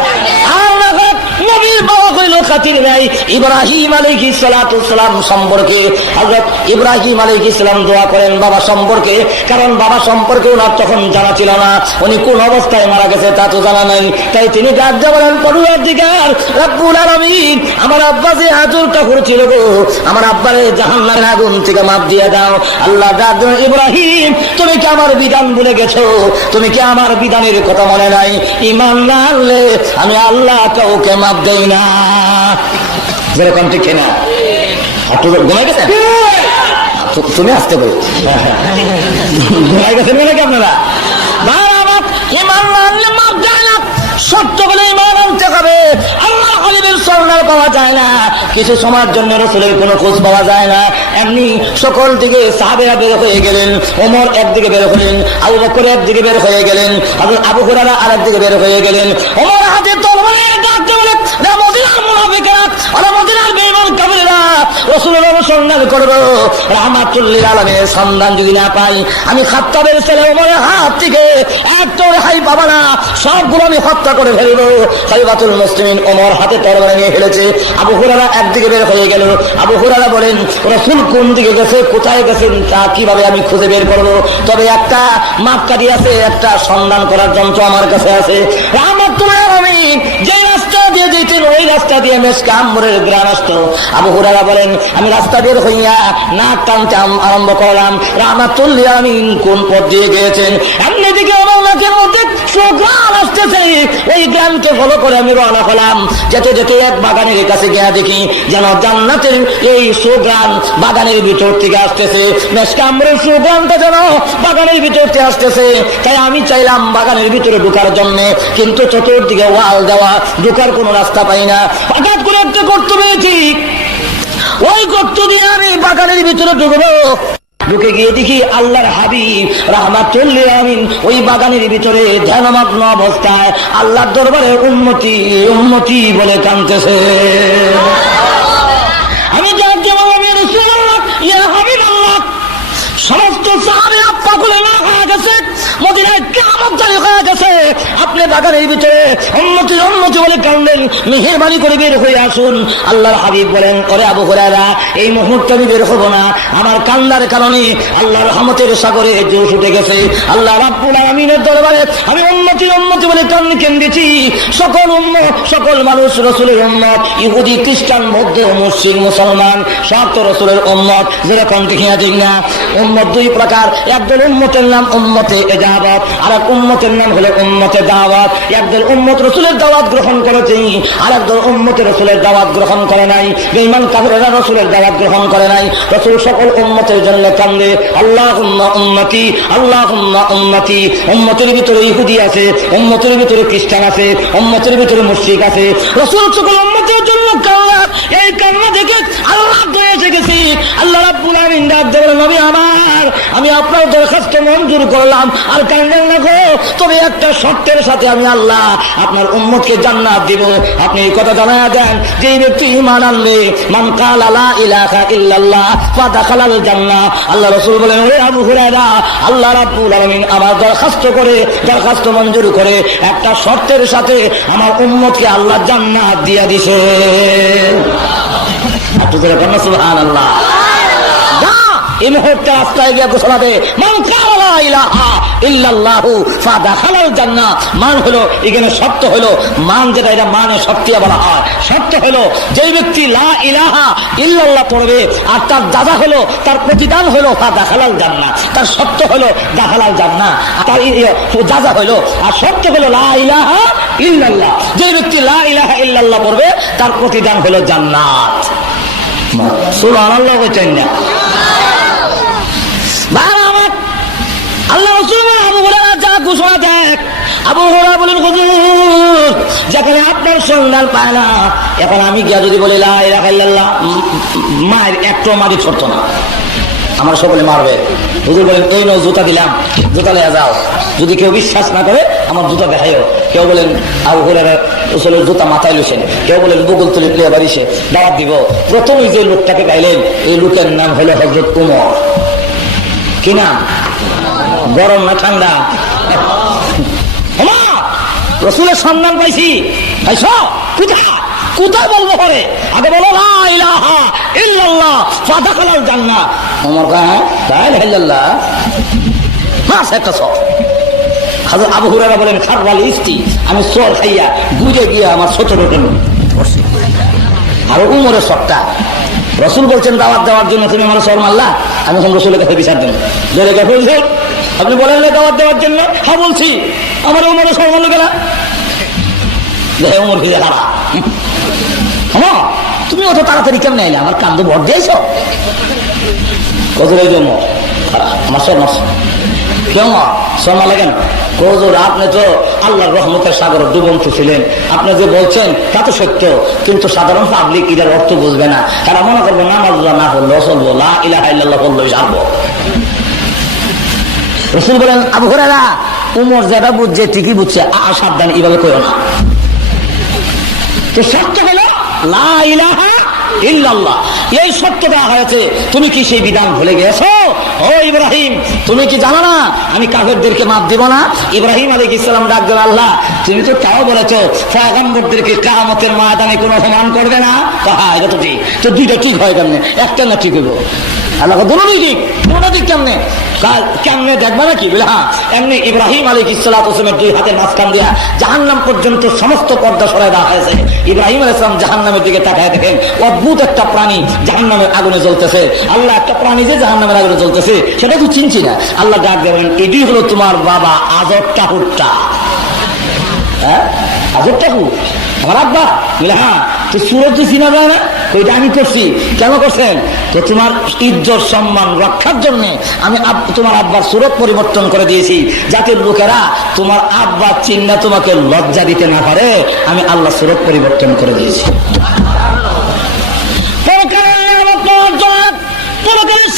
নবীর বাবা কইল খাতির নাই ইব্রাহিম আলাইহিস সালাতু সালাম সম্পর্কে। হযরত ইব্রাহিম আলাইহিস সালাম দোয়া করেন বাবা সম্পর্কে, কারণ বাবা সম্পর্কে ওনার তখন জানা ছিল না, উনি কোন অবস্থায় মারা গেছে তা তো জানা নাই। তাই তিনি ডাক দিয়ে বলেন, পরওয়ারদিগার রব্বুল আলামিন, আমার আব্বা যে আজর কাফর ছিল গো, আমার আব্বারে জাহান্নামের আগুন থেকে মাফ দিয়ে দাও। আল্লাহ ডাক দেন, ইব্রাহিম তুমি কি আমার বিধান ভুলে গেছো? তুমি কি আমার বিধানের কথা মনে নাই? ঈমান না আনলে আমি আল্লাহ কাউকে মাফ দেই না। যেরকম ঠিক না, ঘুমাই গেছেন তুমি আসতে পারো, ঘুমাই গেছেন নাকি আপনারা? ঈমান না আনলে মাফ দেয় না, সত্য বলে ঈমান আনতে হবে। আল্লাহ হাবিবের সরদার পাওয়া যায় না, কিছু সময়ের জন্য রাসূলের কোনো খোঁজ পাওয়া যায় না। এমনি সকল দিকে সাহাবেরা বের হয়ে গেলেন, ওমর একদিকে বের হলেন, আবু বকর একদিকে বের হয়ে গেলেন, আবু হুরায়রা আরেকদিকে বের হয়ে গেলেন। ওমর হাতে তরবারি ডাকতে বলে, মদিনার মুনাফিকরা, মদিনার বেঈমান কাফেররা রাসূলের অনুসন্ধান করব, রাহমাতুল লিল আলামিনের সন্ধান যদি না পাই, আমি খাত্তাবের ছেলে ওমরের হাত থেকে একটা রেহাই পাবো না, সবগুলো আমি হত্যা করে ফেলবো। খলিফাতুল মুসলিমিন ওমর হাতে তরবারি নিয়ে ফেলেছে। আবু হুরায়রা একদিকে বের হয়ে গেল। আবু হুরায়রা বলেন, রাসূল কোন দিকে গেছে, কোথায় গেছেন তা কিভাবে আমি খুঁজে বের করবো? তবে একটা মাপকাঠি আছে, একটা সন্ধান করার যন্ত্র আমার কাছে আছে। রাহমাতুল লিল আলামিন যে রাস্তা দিয়ে যেতেন ওই রাস্তা দিয়ে মেশকে আম্বরের গ্রাম আসতো। আবু হুরায়রা বলেন, আমি রাস্তা বের হইয়া নাক টানতে আরম্ভ করলাম, রাহমাতুল লিল আলামিন কোন পথ দিয়ে গিয়েছেন। এমনি দিকে আমার নাকের মধ্যে সুগ্রাণ আসতেছে, এই গ্রামকে ফলো করে আমি রওনা হলাম। যেতে যেতে এক বাগানের কাছে গিয়া দেখি যেন জান্নাতের এই সুগ্রাণ বাগানের ভিতর থেকে আসতেছে, মেশকে আম্বরের সুগ্রাণটা যেন বাগানের ভিতর থেকে আসতেছে। তাই আমি চাইলাম বাগানের ভিতরে ঢোকার জন্য, কিন্তু চতুর্দিকে ওয়াল দেওয়া, ঢোকার কোনো রাস্তা পাই না। হঠাৎ করে একটা গর্ত পেয়েছি, ওই গর্ত দিয়ে আমি বাগানের ভিতরে ঢুকবো। ঢুকে গিয়ে দেখি আল্লাহর হাবিব রাহমাতুল লিল আলামিন ওই বাগানের ভিতরে ধ্যানমগ্ন অবস্থায় আল্লাহর দরবারে উম্মতি উম্মতি বলে কাঁদতেছে। আমি জানতে পারলাম, রাসূলুল্লাহ, ইয়া হাবিবাল্লাহ, সমস্ত সাহাবীরা পাগল হয়ে গেছে, মদিনায় কিয়ামত জারি হয়ে গেছে, আপনি বাগানের ভিতরে উম্মতি উম্মতি বলে কাঁদেন, মেহেরবানি করে বের হয়ে আসুন। আল্লাহর হাবিব বলেন, ওরে আবু হুরায়রা, এই মুহূর্তে আমি বের হব না, আমার কান্নার কারণে আল্লাহর রহমতের সাগরে জোশ উঠে গেছে। আল্লাহ রাব্বুল আলামিনের দরবারে আমি উম্মতি উম্মতি বলে কেঁদেছি। সকল উম্মত, সকল মানুষ রাসূলের উম্মত, ইহুদি খ্রিস্টান বৌদ্ধ মুশরিক মুসলমান সব তো রাসূলের উম্মত। যেরকম ঠিক না, ঠিক না? উম্মত দুই প্রকার, একদল উম্মতের নাম উম্মতে ইজাবত, আর এক উম্মতের নাম হলো উম্মতে দাওয়াত। একদল উম্মত রাসূলের দাওয়াত গ্রহণ করেছে, আর একদল উম্মতে রাসূলের দাওয়াত গ্রহণ করে নাই। বেঈমান কাফেররা রাসূলের দাওয়াত গ্রহণ করে নাই। রাসূল সকল উম্মতের জন্য কান্দে, আল্লাহুম্মা উম্মতি, আল্লাহুম্মা উম্মতি। উম্মতের ভিতরে ইহুদি আছে, উম্মতের ভিতরে খ্রিস্টান আছে, উম্মতের ভিতরে মুশরিক আছে। রাসূল সকল উম্মতের জন্য কান্না। এই কান্না দেখে আল্লাহ দয়া এসে গেছি। আল্লাহ রাব্বুল আলামিন ডাক দেবেন, নবী আমার, আমি আপনার দরখাস্ত মঞ্জুর করলাম, আর কান্দেন না গো, তবে একটা শর্তের সাথে আমি আল্লাহ আপনার উম্মতকে জান্নাত দিব। আপনি এই কথা জানায়া দেন, যে ব্যক্তি ঈমান আনবে, মান কালা লা ইলাহা ইল্লাল্লাহ ফাদাখালাল জান্নাহ। আল্লাহ রাসূল বলেন, ওরে আবু হুরায়রা, আল্লাহ রাব্বুল আলামিন আমার দরখাস্ত মঞ্জুর করে একটা শর্তের সাথে আমার উম্মতকে আল্লাহ জান্নাত দিয়া দিছে। সুবহানাল্লাহ। এই মুহূর্তে রাস্তায় গিয়ে ঘোষণা দে, মান কালা লা ইলাহা ইল্লাল্লাহু ফাদাখালাল জান্নাহ। মান হলো এখানে শর্ত হলো, মান যেটা, এটা মানে শর্তিয়া বলা হয়। শর্ত হলো যে ব্যক্তি লা ইলাহা ইল্লাল্লাহ পড়বে, আর তার দাদা হলো, তার প্রতিদান হলো ফাদাখালাল জান্নাহ। তার শর্ত হলো দাখালাল জান্নাহ, তার দাদা হলো, আর শর্ত হলো লা ইলাহা ইল্লাল্লাহ। যে ব্যক্তি লা ইলাহা ইল্লাল্লাহ পড়বে, তার প্রতিদান হলো জান্নাত। সুবহানাল্লাহ বলেন না? আল্লাহ রাসূল আবু হুরায়রা যা ঘোষণা দেখ, আবু হুরায়রা বলেন, হুজুর, যেখানে আপনার সন্ধান পায় না, এখন আমি গিয়া যদি বলি লা ইলাহা ইল্লাল্লাহ, মায়ের একটু মারি ছড়তো না, আমার সকলে মারবে। হুজুর বলেন, এই নাও জুতা দিলাম, জুতা লইয়া যাও। যদি কেউ বিশ্বাস না করে আমার জুতা দেখাইও। কেউ বলেন আবু হুরায়রা রাসূলের জুতা মাথায় লইছেন, কেউ বলেন বুকুল তুলে লিয়ে বাড়িছে, দাওয়াত দিব। প্রথমে যে লোকটাকে গাইলেন, এই লোকের নাম হলো হযরত উমর। কি নাম? গরম না ঠান্ডা? রাসূলের সন্ধান পাইছি, পাইছো কোথায়? কোথায় বলবো পরে? আগে বলো লা ইলাহা ইল্লাল্লাহ ফাদাখালাল জান্নাহ। ওমর কয়, লা ইলাহা ইল্লাল্লাহ মাস একটা সব। হযরত আবু হুরায়রা বলেন, খারওয়াল ইস্তি, আমি সর খাইয়া গুজে গিয়ে আমার ছোট ছোট করছি। আর উমরের সবটা রাসূল বলছেন দাওয়াত দেওয়ার জন্য, তুমি আমার সর মারলা, আমি এখন রাসূলের কাছে বিচার দেব। ধরে গেছে, আপনি বলেন না দাওয়াত দেওয়ার জন্য? হ্যাঁ বলছি। আমার উমরের সর মারলো গেলা, দেখে উমর ভিজে খারাপ। হ্যাঁ, তুমি অত তাড়াতাড়ি কেমন আইলে? আমার কান্দ ভর দিয়েছ কত জন্য আমার সর মারছ কেউ শর্মা লাগেন? হুজুর, আপনি তো আল্লাহর রহমতের সাগর ডুবন্ত ছিলেন, আপনি যে বলছেন তা তো সত্য, কিন্তু সাধারণ পাবলিক এটার অর্থ বুঝবে না। তারা মনে করবো নামাজ না পড়লেও চলবো, লা ইলাহা ইল্লাল্লাহ বললেই ছাড়বো। রাসূল বলেন, আবু হুরায়রা, উমর যেটা বুঝছে ঠিকই বুঝছে, সাবধান, এইভাবে কইও না। তো সত্য হলো লা ইলাহা ইল্লাল্লাহ, এই সত্য দেওয়া হয়েছে। তুমি কি সেই বিধান ভুলে গেছো? ও ইব্রাহিম, তুমি কি জানো না আমি কাফেরদেরকে মাফ দিব না? ইব্রাহিম আলাইহিস সালাম ডাক দেন, আল্লাহ তুমি তো তাও বলেছো পয়গম্বরদেরকে কিয়ামতের ময়দানে কোনো অপমান করবে না। হ্যাঁ, এটা তো ঠিক। তো দুইটা ঠিক হয় কেমনে? একটা না ঠিক হইব? আল্লাহ দুটোই ঠিক, দুটো ঠিক কেমনে? কেমনে দেখবে নাকি? বলে হ্যাঁ, এমনি ইব্রাহিম আলাইহিস সালামের দুই হাতের মাঝখান দিয়া জাহান্নাম পর্যন্ত সমস্ত পর্দা সরাই দেওয়া হয়েছে। ইব্রাহিম আলাইহিস সালাম জাহান্নামের দিকে তাকায় দেখেন, অদ্ভুত একটা প্রাণী জাহান্নামের আগুনে জ্বলতেছে। আল্লাহ, একটা প্রাণী যে জাহান্নামের আগুনে জ্বলতেছে সেটা তো চিনছি না। আল্লাহ ডাক দেবেন, এটি হলো তোমার বাবা আজর ঠাকুরটা। হ্যাঁ, আজর ঠাকুর আমার আব্বা? বলে হ্যাঁ। তো সুরত চিনা যায় না? ওইটা আমি করছি। কেন করছেন? তো তোমার ইজ্জত সম্মান রক্ষার জন্য আমি তোমার আব্বার সুরত পরিবর্তন করে দিয়েছি, যাতে লোকেরা তোমার আব্বা চিন্না তোমাকে লজ্জা দিতে না পারে। আমি আল্লাহ সুরত পরিবর্তন করে দিয়েছি।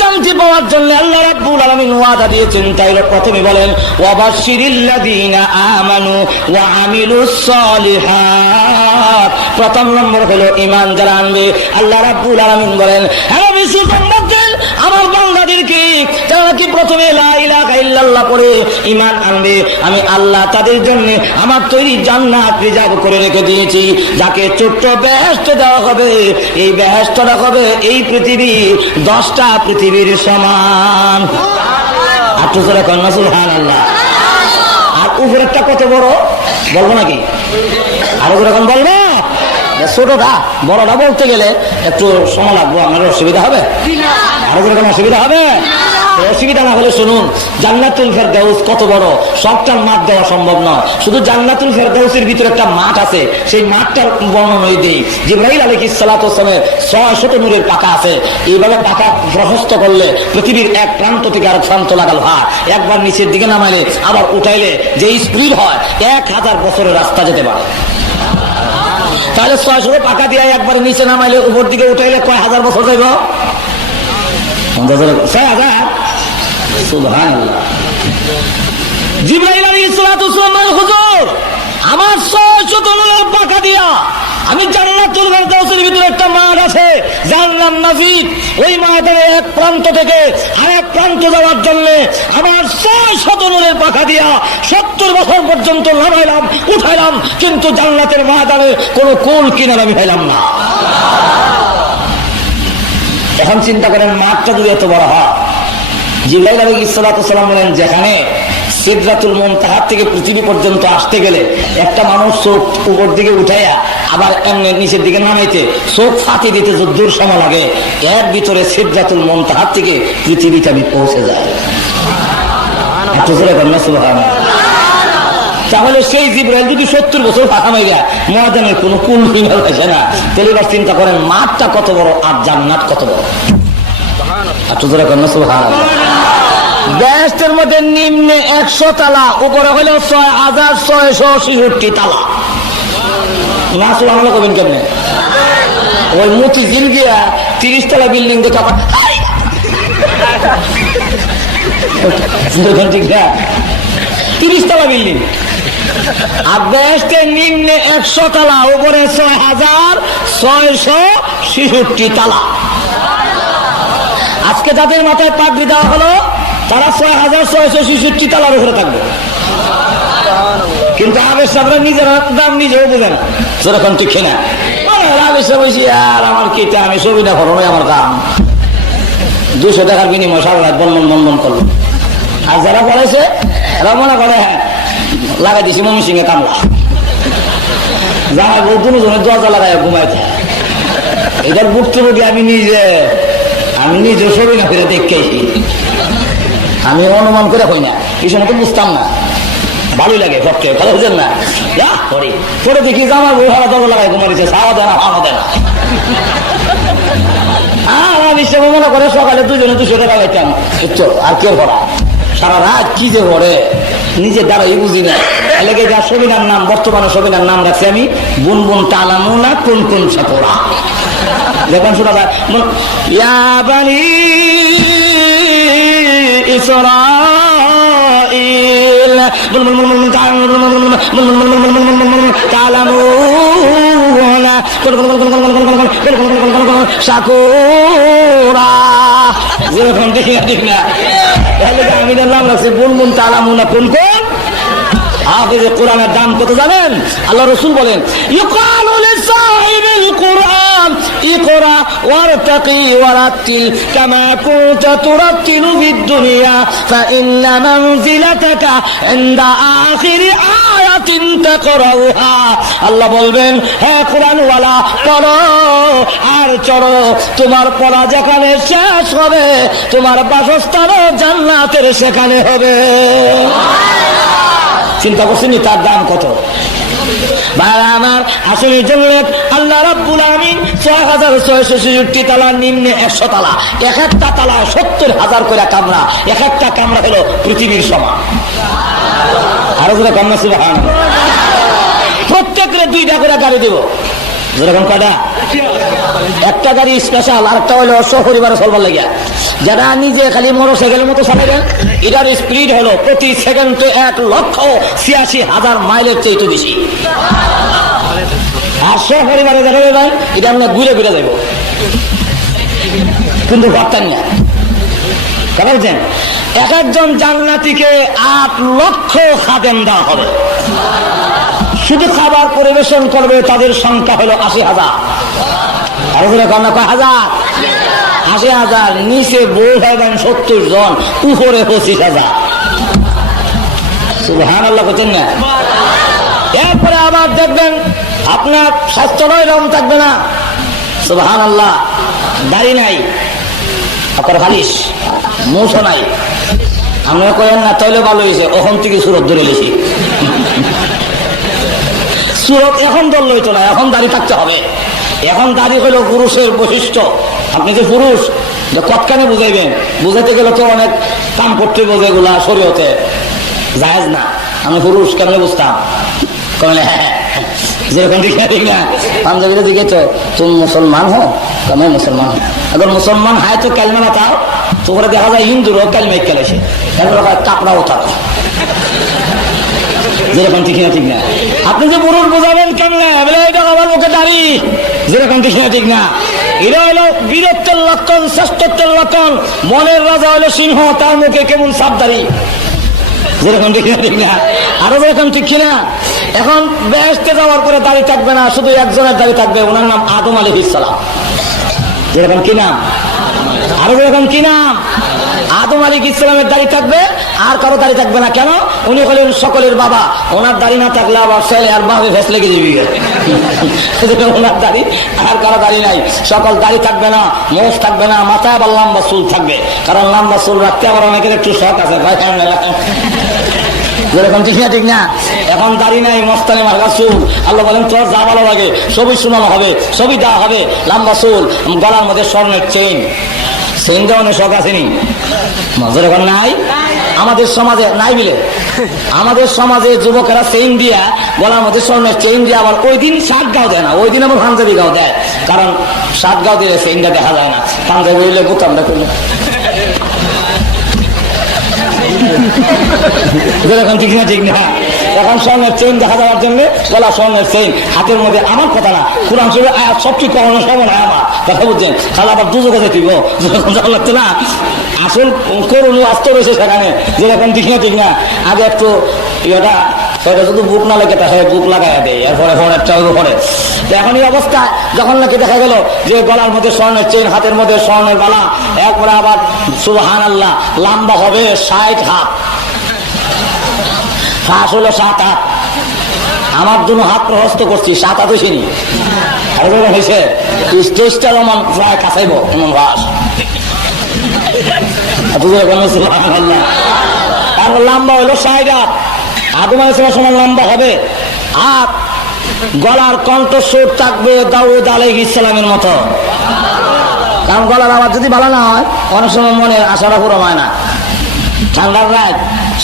শান্তি পাওয়ার জন্য আল্লাহ রাব্বুল আলামিন ওয়াদা দিয়েছেন। তাই প্রথমে বলেন, ওয়াবাশশিরিল্লাযীনা আমানু ওয়া আমিলুস সালিহাত। প্রথম নম্বর হলো ঈমান যারা আনবে। আল্লাহ রাব্বুল আলামিন বলেন, হ্যাঁ আমার বান্দাদেরকে যারা কি প্রথমে লা ইলাহা ইল্লাল্লাহ পড়ে ঈমান আনবে, আমি আল্লাহ তাদের জন্য আমার তৈরি জান্নাত রিজার্ভ করে রেখে দিয়েছি। যাকে ছোট্ট বেহেশত দেওয়া হবে, এই বেহেশতটা হবে এই পৃথিবী 10টা পৃথিবীর সমান। আটু করে কন্যা সুবহানাল্লাহ। আর উপরেরটা কত বড় বলবো নাকি? আরো যখন বলবো, ছোটটা বড়টা বলতে গেলে একটু সময় লাগবে, আমার অসুবিধা হবে? আরো কোনো অসুবিধা হবে? অসুবিধা না হলে শুনুন, জান্নাতুল ফেরদাউস কত বড়, সবটার মাঠ দেওয়া সম্ভব নয়। শুধু জান্নাতুল ফেরদাউসের ভিতরে একটা মাঠ আছে, সেই মাঠটার বর্ণনা দেই। জিবরাইল আলাইহিস সালাতু ওয়াস সালামের 600 নূরের পাকা আছে। এইভাবে পাকা প্রশস্ত করলে পৃথিবীর এক প্রান্ত থেকে আরেক প্রান্ত লাগাল ভার, একবার নিচের দিকে নামাইলে আবার উঠাইলে যে স্পিড হয় 1000 বছরের রাস্তা যেতে পারে। তাহলে 600 পাকা দিয়ে একবার নিচে নামাইলে উপর দিকে উঠাইলে কয় হাজার বছর যাইব? 6,000। সুবহানাল্লাহ। জিবরাইল আলাইহিস সালাতু ওয়াস সালাম বলেন, হুজুর আমার 600 নূরের পাকা দিয়া আমি জান্নাতুল ফেরদাউসের ভিতরে একটা মাঠ আছে, জান্নাত নাফিদ, ওই মাঠের এক প্রান্ত থেকে আরেক প্রান্ত যাওয়ার জন্য আমার 600 নূরের পাকা দিয়া 70 বছর পর্যন্ত নামাইলাম উঠাইলাম, কিন্তু জান্নাতের ময়দানে কোনো কুল কিনারা আমি পাইলাম না। এখন চিন্তা করেন, মাঠটা যদি এত বড় হয়। জিবরাইল আলাইহিস সালাতু ওয়াস সালাম বলেন, যেখানে সিদরাতুল মুনতাহা থেকে পৃথিবী পর্যন্ত আসতে গেলে একটা মানুষ চোখ উপর দিকে উঠাইয়া আবার এমনি নিচের দিকে নামাইতে চোখ ফাঁকি দিতে যদ্দূর সময় লাগে, এর ভিতরে সিদরাতুল মুনতাহা থেকে পৃথিবীটা পৌঁছে যায়। তাহলে সেই জিবরাইল যদি 70 বছর ফাঁকা হয়ে যায়, ময়দানের কোনো কুল কিনার আসে না। তাহলে এবার চিন্তা করেন, মাঠটা কত বড় আর জান্নাত কত বড়। দেশের মধ্যে নিম্নে 100 তালা, উপরে হলো 6,666 তালা। না সুবহানাল্লাহ কবেন কেমনে? ওই মতিঝিল গিয়া 30 তলা বিল্ডিং দেখা 30 তলা বিল্ডিং। আর দেশের নিম্নে 100 তালা, উপরে 6,666 তালা। আজকে যাদের মাথায় পাগড়ি দেওয়া হলো তারা 6,666 তালার উপরে থাকবে, কিন্তু আবেশ সাহেবরা নিজের দাম নিজেও বুঝে না। যেরকম ঠিক না আবেশ সাহেব বলছি, আর আমার কি, আমি ছবি না করো, আমার কাম 200 টাকার বিনিময় সারা রাত বনবন বনবন করলো। আর যারা পড়েছে এরা মনে করে হ্যাঁ লাগাই দিছি মমি সিংহে কামলা, জামাই বউ দুজনের দরজা লাগাই ঘুমাইছে। এটার ভুক্তভোগী আমি নিজে ছবি না ফিরে দেখেছি, আমি অনুমান করে হই না, এই সময় তো বুঝতাম না। ভালোই লাগে পক্ষে, ভালো বুঝেন না? পরে দেখি আমার বউ হারা দরজা লাগাই ঘুমাইছে, সাওয়া দেয় না ভালো দেয় না। আমার হিসেবে মনে করে সকালে 200 টাকা পাইতাম, আর কেউ করা সারা রাত কি যে করে নিজের দ্বারাই বুঝি না। এলাকায় যা সবিনার নাম, বর্তমানে সবিনার নাম রাখছি আমি বুনবুন তালামুনা কোন কোন সাপোরা। দেখুন শোনা যায়, ইয়া বানি ইসরাঈল তালামুনা শাকুরা। যেরকম দেখি না ঠিক না, আমি নাম রাখছি বুনবুন তালামুনা কোন কোন। হাফেজে কোরআনের দাম কত জানেন? আল্লাহ রাসূল বলেন, ইউকালু লিসাহিবিল কুরআন ইকরা ওয়ারতাকি ওয়ারাতিল কামা কুনতা তুরাতিলু ফিদ দুনিয়া ফাইন্না মানজিলাতাকা ইনদা আখিরি আয়াতিন তাকরাউহা। আল্লাহ বলবেন, হে কোরআন ওয়ালা পড়ো আর চড়ো, তোমার পড়া যেখানে শেষ হবে তোমার বাসস্থানও জান্নাতের সেখানে হবে। চিন্তা করছেন তার দাম কত? আমার আসলে আল্লাহ রাব্বুল আমিন 6,666 তালা, নিম্নে 100 তালা, এক একটা তালা 70,000 করে কামরা, এক একটা কামরা হলো পৃথিবীর সমান। আরো যেটা কামরা সুবহানাল্লাহ। প্রত্যেকের 2টা করে গাড়ি দেব। যেরকম কয়টা? একটা গাড়ি স্পেশাল, আর একটা হলো সপরিবারে চলবার লাগিয়া। যারা নিজে খালি মোটরসাইকেলের মতো চালাবেন, এটার স্পিড হলো প্রতি সেকেন্ডে 1,86,000 মাইলের চেয়ে বেশি। আর সপরিবারে যারা যাবেন, এটা আমরা ঘুরে ঘুরে যাব, কিন্তু ভাবতেন না। কেন বলছেন? এক একজন জান্নাতীকে 8 লক্ষ খাদেম দেওয়া হবে। শুধু খাবার পরিবেশন করবে তাদের সংখ্যা হলো 80,000। আরো কন্যা কয় হাজার? 80,000। নিচে বউ হবেন 70 জন, উপরে 25,000। সুবহানাল্লাহ করছেন না? এরপরে আবার দেখবেন আপনার স্বাস্থ্যটাই রং থাকবে না। সুবহানাল্লাহ। দাড়ি নাই, আপনার খালিশ মৌসা নাই। আমরা কয়েন না তাইলে ভালো হয়েছে, ওখান থেকে সুরত ধরে গেছি। সুরত এখন দল লইতো না, এখন দাঁড়িয়ে থাকতে হবে। এখন দাঁড়িয়ে হইল পুরুষের বৈশিষ্ট্য। আপনি যে পুরুষ কতখানে বুঝাইবেন, বুঝাইতে গেলে তো অনেক কাম করতে বোঝে, এগুলা শরীয়তে জায়েজ না। আমি পুরুষ কেমনে বুঝতাম, কমলে হ্যাঁ যেরকম ঠিক না। পাঞ্জাবিটা দিকে তো তুমি মুসলমান হো, কমে মুসলমান হো। अगर मुसलमान है तो कलमा बताओ, तो देखा जाए हिंदू लोग कलमे कैसे কাপড়া ওঠাও, যেরকম ঠিক না ঠিক না। আপনি যে পুরুষ বোঝাবেন কেমনে, বলে এটা আমার মুখে দাঁড়ি, যেরকম ঠিক না ঠিক না। এরা হলো বীরত্বের লক্ষণ, শ্রেষ্ঠত্বের লক্ষণ। মনের রাজা হলো সিংহ, তার মুখে কেমন সাপ দাঁড়ি, যেরকম ঠিক না ঠিক না। আরো যেরকম ঠিক কিনা। এখন বেহেশতে যাওয়ার পরে দাঁড়িয়ে থাকবে না, শুধু একজনের দাঁড়িয়ে থাকবে, ওনার নাম আদম আলাইহিস সালাম। যেরকম কি নাম, আরো যেরকম কি নাম, আদম আলাইহিস সালামের দাড়ি থাকবে, আর কারো দাড়ি থাকবে না। কেন? উনি হলেন সকলের বাবা। ওনার দাড়ি না থাকলে আবার ছেলে আর বাবা ভেস লেগে যাবি। ওনার দাড়ি আর কারো দাড়ি নাই, সকল দাড়ি থাকবে না, মোষ থাকবে না, মাথায় আবার লম্বা চুল থাকবে। কারণ লম্বা চুল রাখতে আবার অনেকের একটু শখ আছে, যেরকম ঠিক না ঠিক না। এখন দাড়ি নাই, মস্তানি মার্কা চুল। আল্লাহ বলেন তোর যা ভালো লাগে সবই শোনানো হবে, সবই দেওয়া হবে। লম্বা চুল, গলার মধ্যে স্বর্ণের চেইন, চেইন দেওয়ানোর শখ আসেনি? মজার এখন নাই আমাদের সমাজে, নাই বিলে আমাদের সমাজে যুবকেরা চেইন দিয়া, গলার মধ্যে স্বর্ণের চেইন দিয়ে আবার ওই দিন শার্ট গাও দেয় না, ওই দিন আবার পাঞ্জাবি গাও দেয়। কারণ শার্ট গাও দিলে চেইনটা দেখা যায় না, পাঞ্জাবি হইলে বোতামটা করলে যেরকম ঠিক না ঠিক না। এখন স্বর্ণের চেইন দেখা যাওয়ার জন্য গলা স্বর্ণের চেইন, হাতের মধ্যে আমার কথা না, কোরআন শরীফের আয়াত সবচেয়ে কখনো সমান হয় আমার কথা বুঝছেন। খালা আবার দুজো কথা দিব লাগছে না, আসল করুন আস্ত রয়েছে সেখানে, যেরকম ঠিক না ঠিক না। আগে একটু ইয়েটা সেটা শুধু বুক না লেগে তাহলে বুক লাগাই দেয়, এরপরে ফোনেরটা পরে। এখন এই অবস্থা যখন নাকি দেখা গেল যে গলার মধ্যে স্বর্ণের চেইন, হাতের মধ্যে স্বর্ণের বালা, একবারে আবার সুবহানাল্লাহ লম্বা হবে 60 হাত, ফাঁস হলো 7 হাত। আমার দুনো হাত প্রহস্ত করছি, 7 হাত হয়েছিনি। আর হয়েছে স্টেজটা যেমন প্রায় কাছাইব এমন ভাস, লম্বা হইলো 60 হাত। আদম আলাইহিস সালামের সমান লম্বা হবে। আর গলার কণ্ঠস্বর থাকবে দাউদ আলাইহিস সালামের মতো। কারণ গলার আওয়াজ যদি ভালো না হয়, অনেক সময় মনে আশাটা পুরো হয় না। ঠান্ডার রাত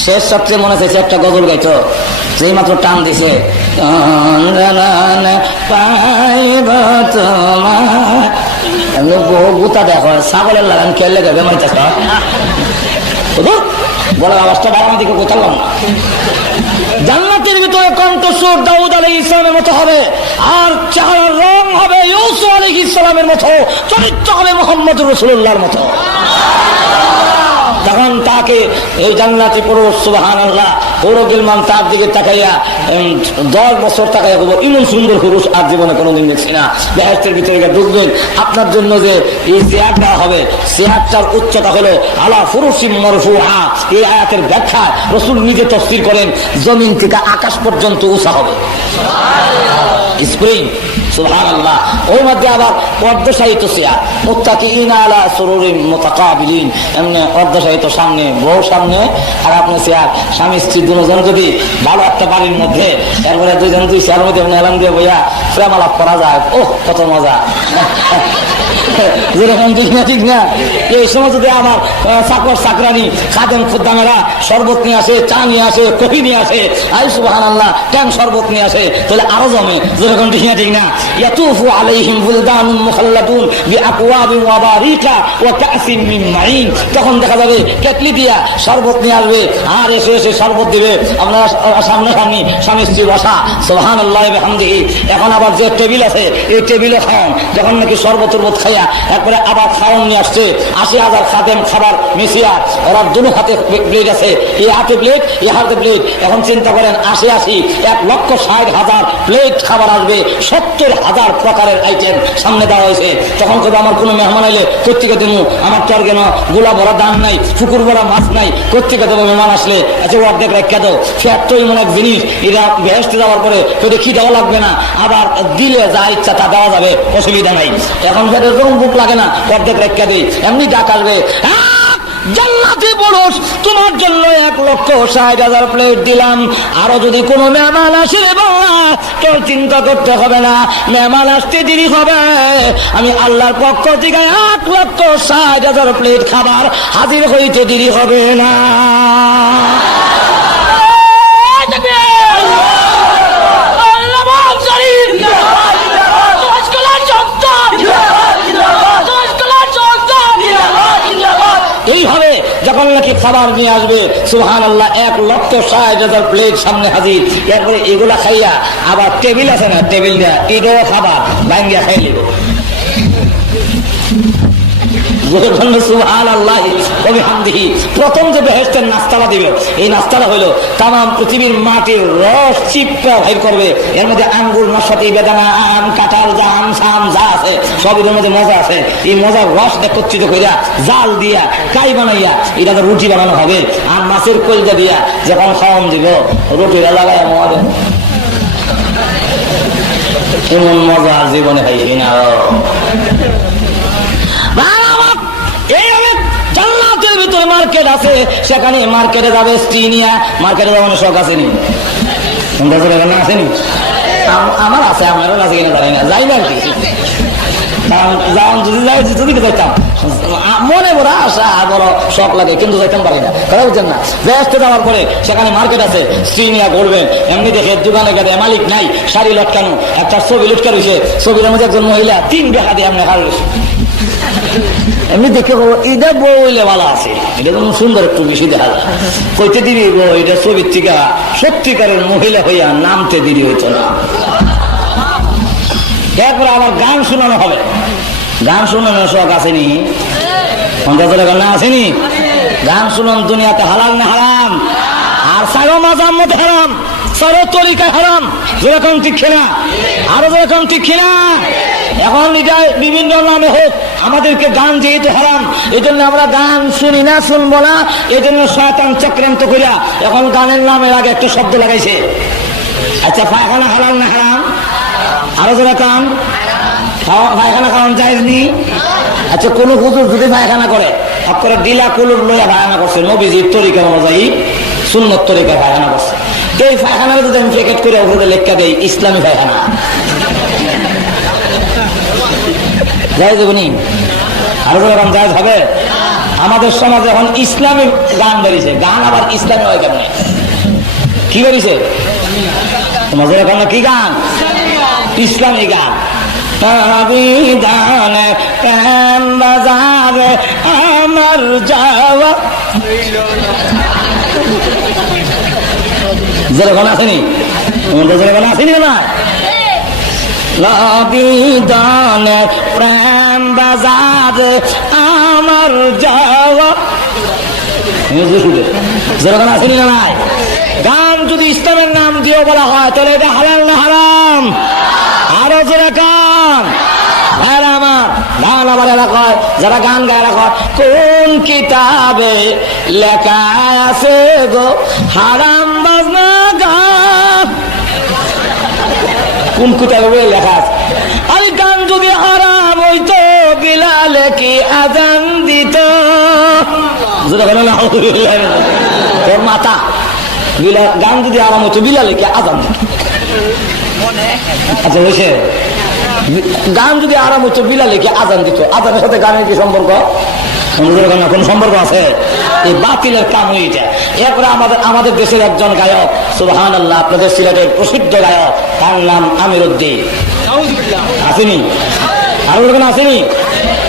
শেষ সবচেয়ে মনে চাইছে একটা গজল গাইতো, যেই মাত্র টান দিছে, গুতা দেখো ছাগলের লাগান খেললে গেবে মাইতেছ, গলার আওয়াজটা বাড়ানোর দিকে কোথালাম না। জান্নাতের ভিতরে কণ্ঠস্বর দাউদ আলাইহিস সালামের মতো হবে, আর চেহারার রং হবে ইউসুফ আলাইহিস সালামের মতো, চরিত্র হবে মুহাম্মদ রাসূলুল্লাহর মতো। তখন তাকে এই জান্নাতি পুরুষ সুবহানাল্লাহ পুরো গিলমান তার দিকে তাকাইয়া 10 বছর তাকাইয়া বলবো, ইমন সুন্দর পুরুষ আর জীবনে কোনোদিন দেখছি না। বেহেশতের ভিতরে ঢুকবেন, আপনার জন্য যে এই চেয়ারটা হবে, চেয়ারটার উচ্চতা হলো আলা ফুরুশিম মারফুআ। এই আয়াতের ব্যাখ্যা রাসূল নিজে তাফসীর করেন, জমিন থেকে আকাশ পর্যন্ত উঁচা হবে, স্প্রিং সুবহানাল্লাহ। ওর মধ্যে আবার অর্ধশায়িত চেয়ার, মুত্তাকিইনা আলা সুরুরিন মুতাকাবিলিন, এমনি অর্ধশায়িত, সামনে বউ সামনে আর আপনার চেয়ার, স্বামী স্ত্রী দুজন যদি ভালো একটা বাড়ির মধ্যে, এরপরে দুইজন দুই চেয়ার মধ্যে হেলান দিয়ে বইয়া প্রেম আলাপ করা যায়, ওহ কত মজা। যেরকম ঠিক না ঠিক না। এই সময় যদি আমার চাকর চাকরানি খাদেম খুদ্দামেরা শরবত নিয়ে আসে, চা নিয়ে আসে, কফি নিয়ে আসে, আই সুবহানাল্লাহ ট্যাং শরবত নিয়ে আসে, তাহলে আরো জমে। যেরকম ঠিক না ঠিক না। ইয়াতুফু আলাইহিম বুলদানুন মুখাল্লাদুন বিআকওয়াবিন ওয়া বারিকা ওয়া কাসিম মিন মাইন। তখন দেখা যাবে কেটলি দিয়া শরবত নিয়ে আসবে, আর এসে এসে শরবত দিবে, আপনারা সামনাসামনি স্বামী স্ত্রী বসা, সুবহানাল্লাহ বিহামদিহি। এখন আবার যে টেবিল আছে, এই টেবিলে খাওয়ান, যখন নাকি শরবত খাইয়া একবারে আবার খাওয়ান নিয়ে আসছে, 80,000 খাদেম খাবার মিশিয়া, ওরা দুনো হাতে প্লেট আছে, এই হাতে প্লেট, এই হাতে প্লেট। এখন চিন্তা করেন 80 1,60,000 প্লেট খাবার আসবে, 70,000 প্রকারের আইটেম সামনে দেওয়া হয়েছে। তখন কবে আমার কোনো মেহমান এলে কোথেকে দেবো, আমার তো আর কেন গোলা ভরা দাম নাই, পুকুর ভরা মাছ নাই, কোথেকে দেবো মেহমান আসলে? আচ্ছা অর্ধেক রেখে দাও। ফ্যাট তো এমন এক জিনিস, এরা বেহেশতে যাওয়ার পরে তোদের কি দেওয়া লাগবে না, আবার দিলে যা ইচ্ছা তা দেওয়া যাবে, অসুবিধা নাই। এখন ফ্যাটের যখন বুক লাগে না, অর্ধেক রেখে দিই, এমনি ডাক আসবে, জান্নাতি পুরুষ, তোমার জন্য 1,60,000 প্লেট দিলাম। আরো যদি কোনো মেহমান আসে রে বাবা, তোর চিন্তা করতে হবে না, মেহমান আসতে দেরি হবে, আমি আল্লাহর পক্ষ থেকে 1,60,000 প্লেট খাবার হাজির হইতে দেরি হবে না। এইভাবে যখন নাকি খাবার নিয়ে আসবে, সুবহানাল্লাহ, 1,60,000 প্লেট সামনে হাজির। এরপরে এগুলা খাইয়া আবার টেবিল আছে না, টেবিলটা এটাও খাবার ভাঙ্গিয়া খাই নেব। প্রথম যে বেহেশতের নাস্তাটা দিবে, এই নাস্তাটা হইলো তাম পৃথিবীর মাটির রস চিপটা বাইর করবে। এর মধ্যে আঙ্গুর, নাশপাতি, বেদানা, আম, কাঁঠাল, জাম, সাম যা আছে সব এর মধ্যে মজা আছে। এই মজার রস একত্রিত করিয়া জাল দিয়া কাই বানাইয়া এটা রুটি বানানো হবে। আর মাছের কলজা দিয়া যখন খাওয়ান দিব, রুটিটা লাগাই মজা, এমন মজা জীবনে খাইছি না। জান্নাতের ভিতরে মার্কেট আছে, সেখানে মার্কেটে যাবে স্ত্রী নিয়ে। মার্কেটে যাওয়ার শখ আসেনি? আসেনি? আমার আছে, আমারও আছে কিনা জানি না, যাই না আর কি। যদি যাইতাম মনে বড় আশা, বড় শখ লাগে, কিন্তু যাইতাম পারি না, কথা বুঝছেন না। ব্যস্ত যাওয়ার পরে সেখানে মার্কেট আছে, স্ত্রী নিয়ে ঘুরবেন। এমনি দেখে দোকানে গেলে মালিক নাই, শাড়ি লটকানো, একটা ছবি লটকা রয়েছে, ছবির মধ্যে একজন মহিলা 3 টাকা দিয়ে এমনি হার রয়েছে। এমনি দেখে এটা বইলে ভালো আছে, এটা যেমন সুন্দর একটু বেশি দেখা যায়। কইতে দিবি এটা ছবির থেকে সত্যিকারের মহিলা হইয়া নামতে দেরি হইতো না। এরপরে আবার গান শোনানো হবে। গান শোনানোর শখ আসেনি? 50 টাকা না আসেনি? গান শুনুন, দুনিয়াতে হালাল না হারাম? আর সারো মাজার মধ্যে হারাম, সারো তরিকা হারাম। যেরকম ঠিক খেলা, আরো যেরকম ঠিক খেলা। এখন এটা বিভিন্ন নামে হোক, আমাদেরকে গান যেহেতু হারাম, এই জন্য আমরা গান শুনি না, শুনবো না। এই জন্য শয়তান চক্রান্ত করিয়া এখন গানের নামের আগে একটা শব্দ লাগাইছে। আচ্ছা, পায়খানা হালাল না হারাম? আরো যেরকম পায়খানা খাওয়ান জায়েজ নি? আচ্ছা, কোন হুজুর যদি পায়খানা করে, আপনারা ডিলা কুলুর লইয়া পায়খানা করছে, নবীজির তরিকা অনুযায়ী সুন্নত তরিকা পায়খানা করছে। এই পায়খানার যদি আমি প্যাকেট করে উপরে লেখা দেই ইসলামী পায়খানা, জায়েজ হবে নি? আরো যেরকম জায়েজ হবে? আমাদের সমাজে এখন ইসলামী গান বেরিয়েছে। গান আবার ইসলামী হয় কেমন? কি বেরিয়েছে তোমাদের এখন? কি গান? ইসলামী গান। বাজারে আমার যাওয়া যেরকম আসেনি, তোমাদের যেরকম আসেনি না? বিদানে প্রেম বাজারে আমার যাওয়া, যেরকম আসেনি না? নাই গান যদি ইসলামের নাম দিয়ে বলা হয়, তাহলে এটা হালাল না হারাম? আরো যেরকম আমার গান আবার এলাকায় যারা গান গায়ে রাখা, কোন কিতাবে লেখা আছে গো হারাম বাজনা গান? কোন কিতাবে লেখা আছে? আরে গান যদি হারাম হইতো, বিলালে কি আজান দিত? তোর মাথা গান যদি আরাম হইতো, বিলালে কি আজান দিত? আচ্ছা, বলছে গান যদি আরাম হতো, বিলালে কি আজান দিত? আজানের সাথে গানের কি সম্পর্ক? কোন সম্পর্ক আছে? এই বাতিলের কাম হয়ে যায়। এরপরে আমাদের দেশের একজন গায়ক, সুবহানাল্লাহ, আপনাদের সিলেটের প্রসিদ্ধ গায়ক, তার নাম আমির উদ্দিন, আসেনি? আরো লোক আসেনি?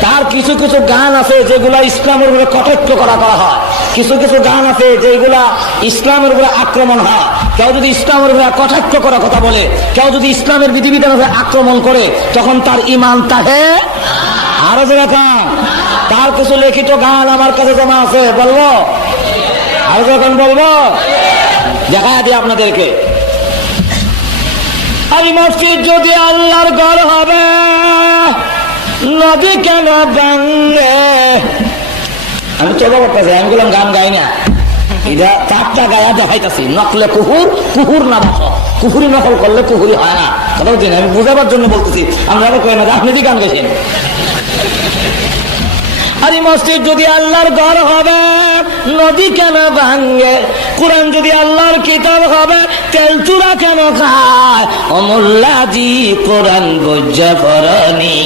তার কিছু কিছু গান আছে যেগুলা ইসলামের উপরে কটাক্ষ করা হয়, কিছু কিছু গান আছে যেগুলা ইসলামের উপরে আক্রমণ হয়। কেউ যদি ইসলামের উপরে কটাক্ষ করার কথা বলে, কেউ যদি ইসলামের বিধিবিধানের উপরে আক্রমণ করে, তখন তার ঈমান তাহে। আরো যেরকম তার কিছু লিখিত গান আমার কাছে জমা আছে, বলবো? আরো যখন বলবো, দেখা দিই আপনাদেরকে। এই মসজিদ যদি আল্লাহর ঘর হবে, নদী কেন ভাঙে? আমি তো করতেছি, আমি বললাম গান গাই না, এটা 4টা গায়া দেখাইতেছি। নকলে কুহুর, কুহুর না বাস, কুহুরি নকল করলে কুহুরি হয় না। কথা বলছি, আমি বোঝাবার জন্য বলতেছি। আমরা কই না আপনি কি গান গেছেন? আরে মসজিদ যদি আল্লাহর ঘর হবে নদী কেন ভাঙ্গে, কোরআন যদি আল্লাহর কিতাব হবে তেল চূড়া কেন খায়? অমুল্লাজি কোরআন বজ্জা করনি।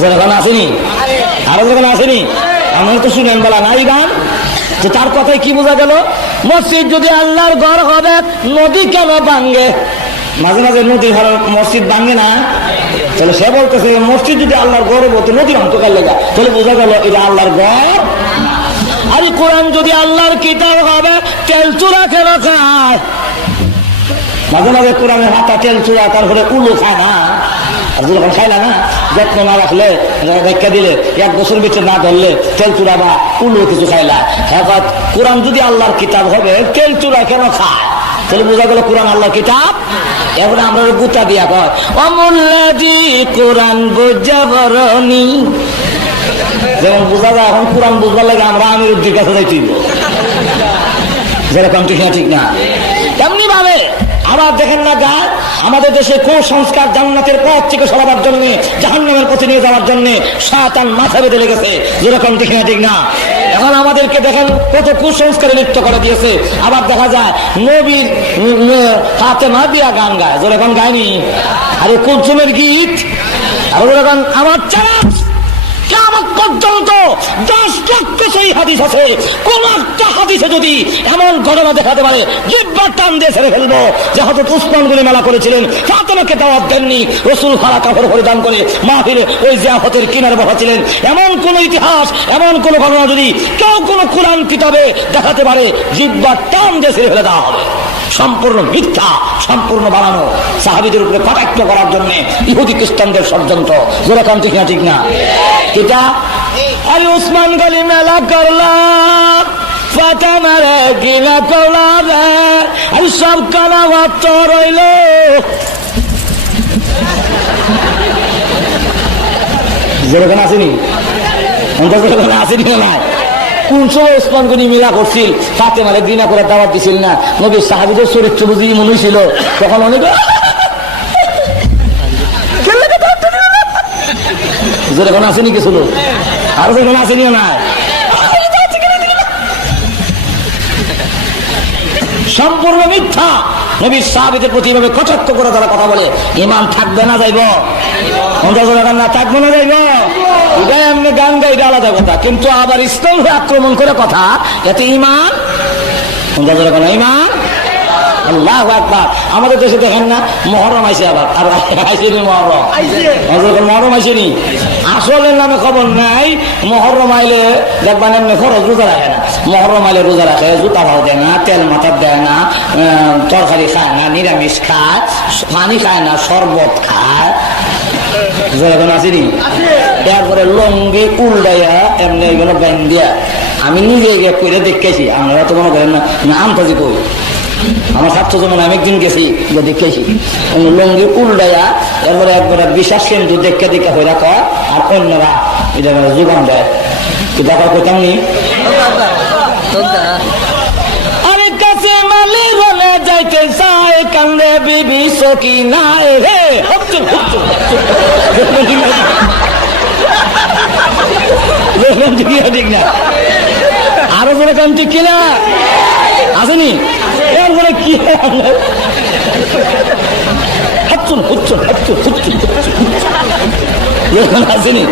যখন আসেনি আরো যখন আসেনি আমার তো শুনেন বলা নাই গান, যে তার কথায় কি বোঝা গেল? মসজিদ যদি আল্লাহর ঘর হবে নদী কেন ভাঙ্গে? মাঝে মাঝে নদী মসজিদ ভাঙ্গে না, তাহলে সে বলতেছে মসজিদ যদি আল্লাহর ঘর হতো নদী অন্তকাল লেগা, তাহলে বোঝা গেল এটা আল্লাহর ঘর। আরে কোরআন যদি আল্লাহর কিতাব হবে তেল চূড়া কেন খায়? মাঝে মাঝে কোরআনের হাতা তেল চূড়া, তারপরে উলু খায় না, আর যখন খাইলা না যত্ন না রাখলে ব্যাখ্যা দিলে 1 বছর ভিতরে না ধরলে তেল চূড়া বা উলু কিছু খাইলা। হ্যাঁ, কোরআন যদি আল্লাহর কিতাব হবে তেল চূড়া কেন খায়? তাহলে বোঝা গেল কোরআন আল্লাহর কিতাব। এখন আমরা গুতা দিয়া কয় অমূল্যাজি কোরআন বুঝা বরণী, যেমন বোঝা যায় এখন কোরআন বুঝবার লাগে আমরা আমির উদ্দির কাছে যাইছি, যেরকম ঠিক না তেমনি ভাবে আবার দেখেন না গা আমাদের দেশে কুসংস্কার জান্নাতের পথ থেকে সরাবার জন্য, জাহান্নামের পথে নিয়ে যাওয়ার জন্য শয়তান মাথা বেঁধে লেগেছে, যেরকম ঠিক না। এখন আমাদেরকে দেখেন কত কুসংস্কারে লিপ্ত করে দিয়েছে। আবার দেখা যায় নবীর হাতে না দিয়া গান গায়, যেরকম গায়নি আরে কুলসুমের গীত, আর যেরকম আমার চারা কিয়ামত পর্যন্ত 10 লক্ষ সেই হাদিস আছে, কোন একটা হাদিসে যদি এমন ঘটনা দেখাতে পারে জিহ্বার টান দিয়ে ছেড়ে ফেলবো। যে হযরত উসমান গনি মেলা করেছিলেন, ফাতেমাকে দাওয়াত দেননি, রাসূল ফারা কাপড় পরিধান করে মাহফিলে ওই জিয়াফতের কিনারে বসেছিলেন, এমন কোন ইতিহাস এমন কোন ঘটনা যদি কেউ কোন কোরআন কিতাবে দেখাতে পারে জিহ্বার টান দিয়ে ছেড়ে ফেলে দেওয়া হবে। সম্পূর্ণ মিথ্যা, সম্পূর্ণ বানানো, সাহাবীদের উপরে কটাক্ষ করার জন্য ইহুদি খ্রিস্টানদের ষড়যন্ত্র, যেরকম ঠিক না এটা। আরে উসমান গনি মেলা করলাম, ফাতেমারে কিনা করলাম, আরে সব কানা ভাত রইল। যেরকম আসেনি আসেনি না, কোন সময় উসমান গনি মিলা করছিল, ফাতেমারে ঘৃণা করে দাওয়াত দিছিল না, নবীর সাহাবীদের চরিত্র বুঝি মনে ছিল, তখন অনেক যেরকম আসেনি কিছু লোক, আর যখন আসেনি না সম্পূর্ণ মিথ্যা। নবীর সাহাবীদের প্রতি এভাবে কটাক্ষ করে তারা কথা বলে, ঈমান থাকবে না যাইব, না থাকবে না যাইব, এটাই এমনি গান গাই, এটা আলাদা কথা, কিন্তু আবার ইসলাম আক্রমণ করে কথা, এতে ঈমান ঈমান। আল্লাহু আকবার। আমাদের দেশে দেখেন না মহরম আইছে, আবার আইসেনি মহরম আইসেনি, আসলের নামে খবর নাই। মহরম আইলে দেখবেন এমনি খরচ রোজা রাখে না, মহরম আইলে রোজা রাখে, জুতা ভাও দেয় না, তেল মাথার দেয় না, তরকারি খায় না, নিরামিষ খায়, পানি খায় না, শরবত খায়, যেরকম আসেনি। তারপরে লঙ্গি উল্টাইয়া এমনি এগুলো ব্যাংক দিয়া আমি নিজে গিয়ে করে দেখেছি, আমরা তো মনে করেন না আন্তাজি কই, আমার ছাত্র যেমন আমি একদিন গেছি দেখেছি লঙ্গি উল্টাইয়া এরপরে একবারে বিশ্বাস কিন্তু দেখে দেখে হয়ে রাখা, আর অন্যরা এটা যোগান দেয়, দেখা করতাম নি। আরে কাছে মালি বলে যাইতে চাই কান্দে বিবি সকি নাই রে, ঠিক না আরো যেরকম ঠিক কিনা আসেনি। এরপরে কি আসেনি।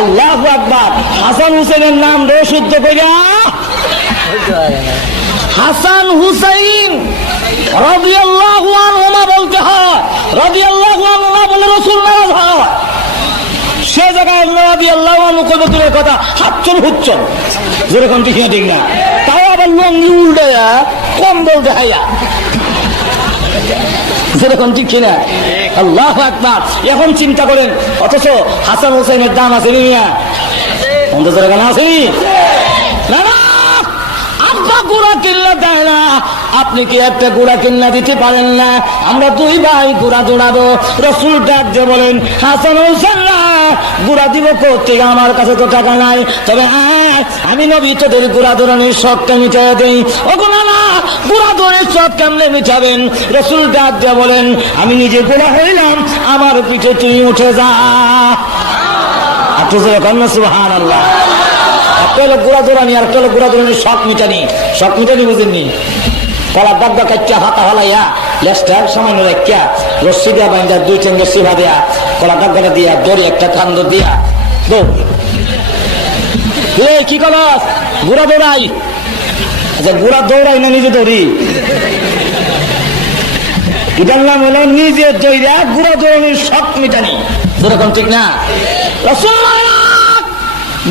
আল্লাহু আকবার। হাসান হুসেনের নাম রে শুদ্ধ কইরা হাসান হুসাইন রাদিয়াল্লাহু আনহুমা বলতে হয়, রাদিয়াল্লাহু আনহুমা বলে রাসূল নারাজ হয়, সে জায়গায় রাদিয়াল্লাহু আনহু কইব দূরের কথা, হাচ্চন হুচ্চন, যেরকম ঠিক না। তাও আবার লঙ্গি উল্টাইয়া কম্বল দেখাইয়া, যেরকম ঠিক কিনা। আল্লাহু আকবার। এখন চিন্তা করেন, অথচ হাসান হুসাইনের দাম আছে মিয়া, অন্তত যেরকম আসেনি না না। আব্বা গুড়া কিনলে দেয় না, আপনি কি একটা গুড়া কিনা দিতে পারেন না? আমরা 2 ভাই গুড়া দৌড়াবো, রাসূল ডাক দিয়ে বলেন হাসান হোসেন না গুড়া দিব করতে, আমার কাছে তো টাকা নাই, তবে আমি নবী তোদের গুড়া দৌড়ানোর শখটা মিটাই দেই। ওগুলো না গুড়া দৌড়ের শখ কেমনে মিটাবেন? রাসূল ডাক দিয়ে বলেন আমি নিজে গুড়া হইলাম, আমার পিঠে তুই উঠে যা। একটু জোরে কন্যা সুবহানাল্লাহ। একটা হলো গুড়া দৌড়ানি, আর একটা হলো গুড়া দৌড়ানি শখ মিটানি। শখ মিটানি বুঝেননি? কলা ডাব্বা কাচ্চা হাতা হালাইয়া লেস্টার সামান্য রেখা রশ্মি দেওয়া বাইন্দা 2 চেঙ্গের সিভা দেয়া কলা ডাব্বাটা দিয়া দড়ি একটা কান্দ দিয়া দৌড়। কি কলস? গুড়া দৌড়াই। আচ্ছা, গুড়া দৌড়াই না নিজে দৌড়ি? এটার নাম হলো নিজে দৌড়া গুড়া দৌড়ানির শখ মিটানি। যেরকম ঠিক না?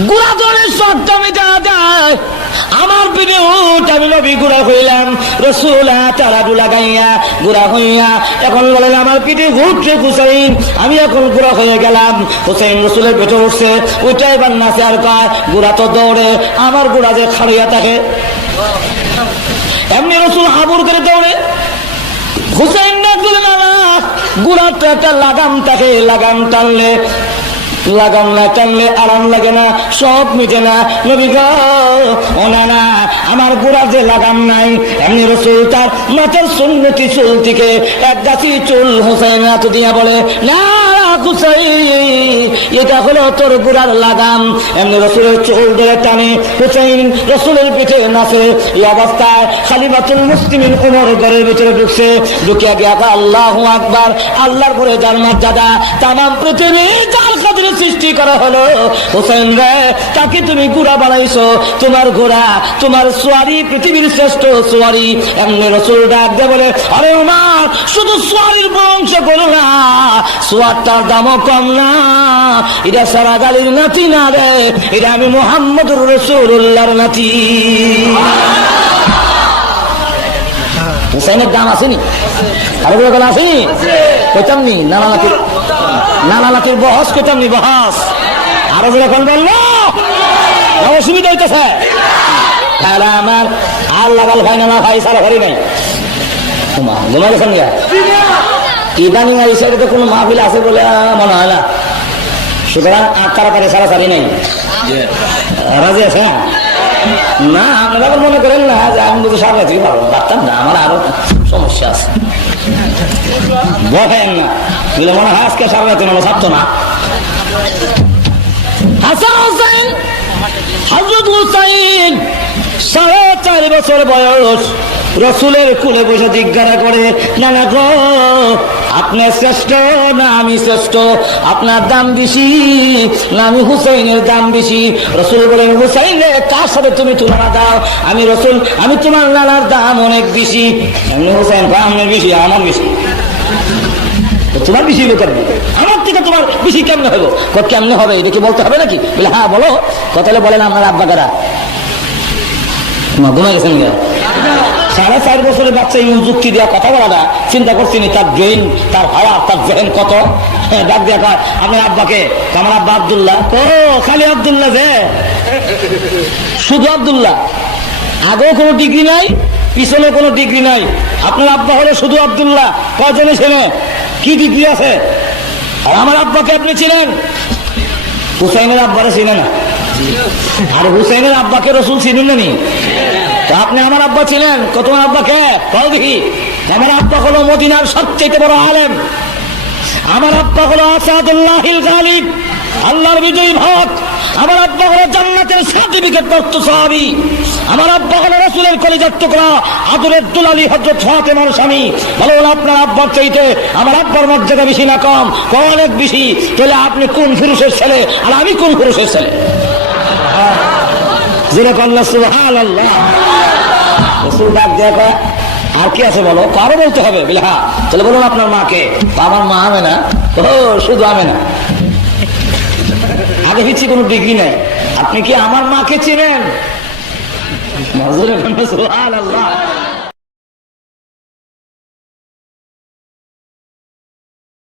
গুড়া দৌড়ের শখটা মিটা দেয়। আমার পিঠে উঠ, আমি নবী গুড়া হইলাম। রসুল তারাডু লাগাইয়া গুড়া হইয়া এখন বলেন আমার পিঠে উঠছে হুসাইন, আমি এখন গুড়া হয়ে গেলাম। হুসাইন রসুলের পেটে উঠছে, ওইটাই এবার নাচে আর কয় গুড়া তো দৌড়ে, আমার গুড়া যে খাড়িয়া থাকে। এমনি রসুল হাবুর করে দৌড়ে। হুসাইন ডাক দিলেন না, গুড়ার তো একটা লাগাম থাকে, লাগাম টানলে লাগাম না টানলে আরাম লাগে না, সব মিটে না। নবী গো, ও না, আমার গোড়া যে লাগাম নাই। এমনি রসুল তার মাথার সুন্নতি চুল থেকে এক গাছি চুল হুসাইন হাত দিয়া বলে, না হুসাইন, এটা হলো তোর গোড়ার লাগাম। এমনি রসুলের চুল ধরে টানে, হুসাইন রসুলের পিঠে নাচে। এই অবস্থায় খালিফাতুল মুসলিমিন ওমর ঘরের ভিতরে ঢুকছে। ঢুকিয়া গিয়া আল্লাহু আকবার, আল্লাহর পরে যার মর্যাদা, তামাম পৃথিবী যার কাছে সৃষ্টি করা হলো। হোসেন রে, তাকে তুমি ঘোড়া বানাইছো, তোমার ঘোড়া, তোমার সোয়ারি পৃথিবীর শ্রেষ্ঠ সোয়ারি। এমনি রসুল ডাক দিয়ে বলে, আরে ওমর, শুধু সোয়ারির বংশ করো না, সোয়ারটার দামও কম না। এটা সারা গালির নাতি না রে, এটা আমি মুহাম্মদুর রাসূলুল্লাহর নাতি। হুসাইনের দাম আসেনি? আরো বলে আসেনি? কইতাম নি নানা নাতির বহস, কইতাম নি বহস। আরো যখন বললো অসুবিধা হইতেছে, তাহলে আমার আর লাগাল ভাই না ভাই সারা ঘরে নাই। ঘুমাই গেছেন গা? ইদানিং এই সাইডে তো কোনো মাহফিল আছে বলে মনে হয় না। সুতরাং আর তাড়াতাড়ি সারাসারি নাই। রাজি আছে না? আপনারা মনে করেন না যে আমি বুঝি সারা থেকে পারবো, পারতাম না, আমার আরো সমস্যা আছে। বলেন না বলে মনে হয় আজকে সারা রাতে মনে ছাড়তো না। হাসান হোসেন, হযরত হুসাইন 4.5 বছর বয়স, রসুলের কুলে বসে জিজ্ঞাসা করে, নানা গো, আপনার শ্রেষ্ঠ না আমি শ্রেষ্ঠ? আপনার দাম বেশি না আমি হুসাইনের দাম বেশি? রসুল বলেন, হুসাইনে কার সাথে তুমি তুলনা দাও? আমি রসুল, আমি তোমার নানার দাম অনেক বেশি। এমনি হুসাইন আমার বেশি, আমার বেশি। তোমার বেশি লোকের আমার থেকে তোমার বেশি কেমনে হবো? কেমনে হবে এটা কি বলতে হবে নাকি? বলে হ্যাঁ বলো। কথা বলেন আপনার আব্বা কারা? ঘুমাই গেছেন গা? 4.5 বছরের বাচ্চা ইউন যুক্তি দেওয়া কথা বলা না, চিন্তা করছিনি তার ব্রেন, তার হাওয়া, তার জেহেন কত। ডাক দেওয়া কয় আপনার আব্বাকে, আমার আব্বা আব্দুল্লাহ। ও খালি আব্দুল্লাহ যে? শুধু আব্দুল্লাহ? আগেও কোনো ডিগ্রি নাই, পিছনে কোনো ডিগ্রি নাই। আপনার আব্বা হলো শুধু আব্দুল্লাহ। কয়জনে ছেলে, কি ডিগ্রি আছে? আর আমার আব্বাকে আপনি ছিলেন? হুসাইনের আব্বারে চিনে না? আর হুসাইনের আব্বাকে রসুল চিনুন না? আপনি আমার আব্বা ছিলেন? তোমার আব্বাকে কল দেখি। আমার আব্বা হলো মদিনার সবচেয়ে বড় আলেম। আমার আব্বা হলো আসাদুল্লাহিল গালিব, আল্লাহর বিজয়ী ভক্ত। আমার আব্বা হলো জান্নাতের সার্টিফিকেট প্রাপ্ত সাহাবী। আমার আব্বা হলো রাসূলের কলিজার টুকরা, আদরের দুলালি হযরত ফাতেমার স্বামী। বলুন আপনার আব্বার চাইতে আমার আব্বার মর্যাদা বেশি না কম? অনেক বেশি। তাহলে আপনি কোন পুরুষের ছেলে আর আমি কোন পুরুষের ছেলে? যেরকম সুবহানাল্লাহ। রাসূল ডাক দেয়া, আর কি আছে বলো? কারো বলতে হবে? বলে হ্যাঁ। তাহলে বলুন আপনার মাকে। আমার মা আমেনা? ও শুধু আমেনা? আগে পিছিয়ে কোনো ডিগ্রি নাই। আপনি কি আমার মাকে চেনেন? সুবহানাল্লাহ।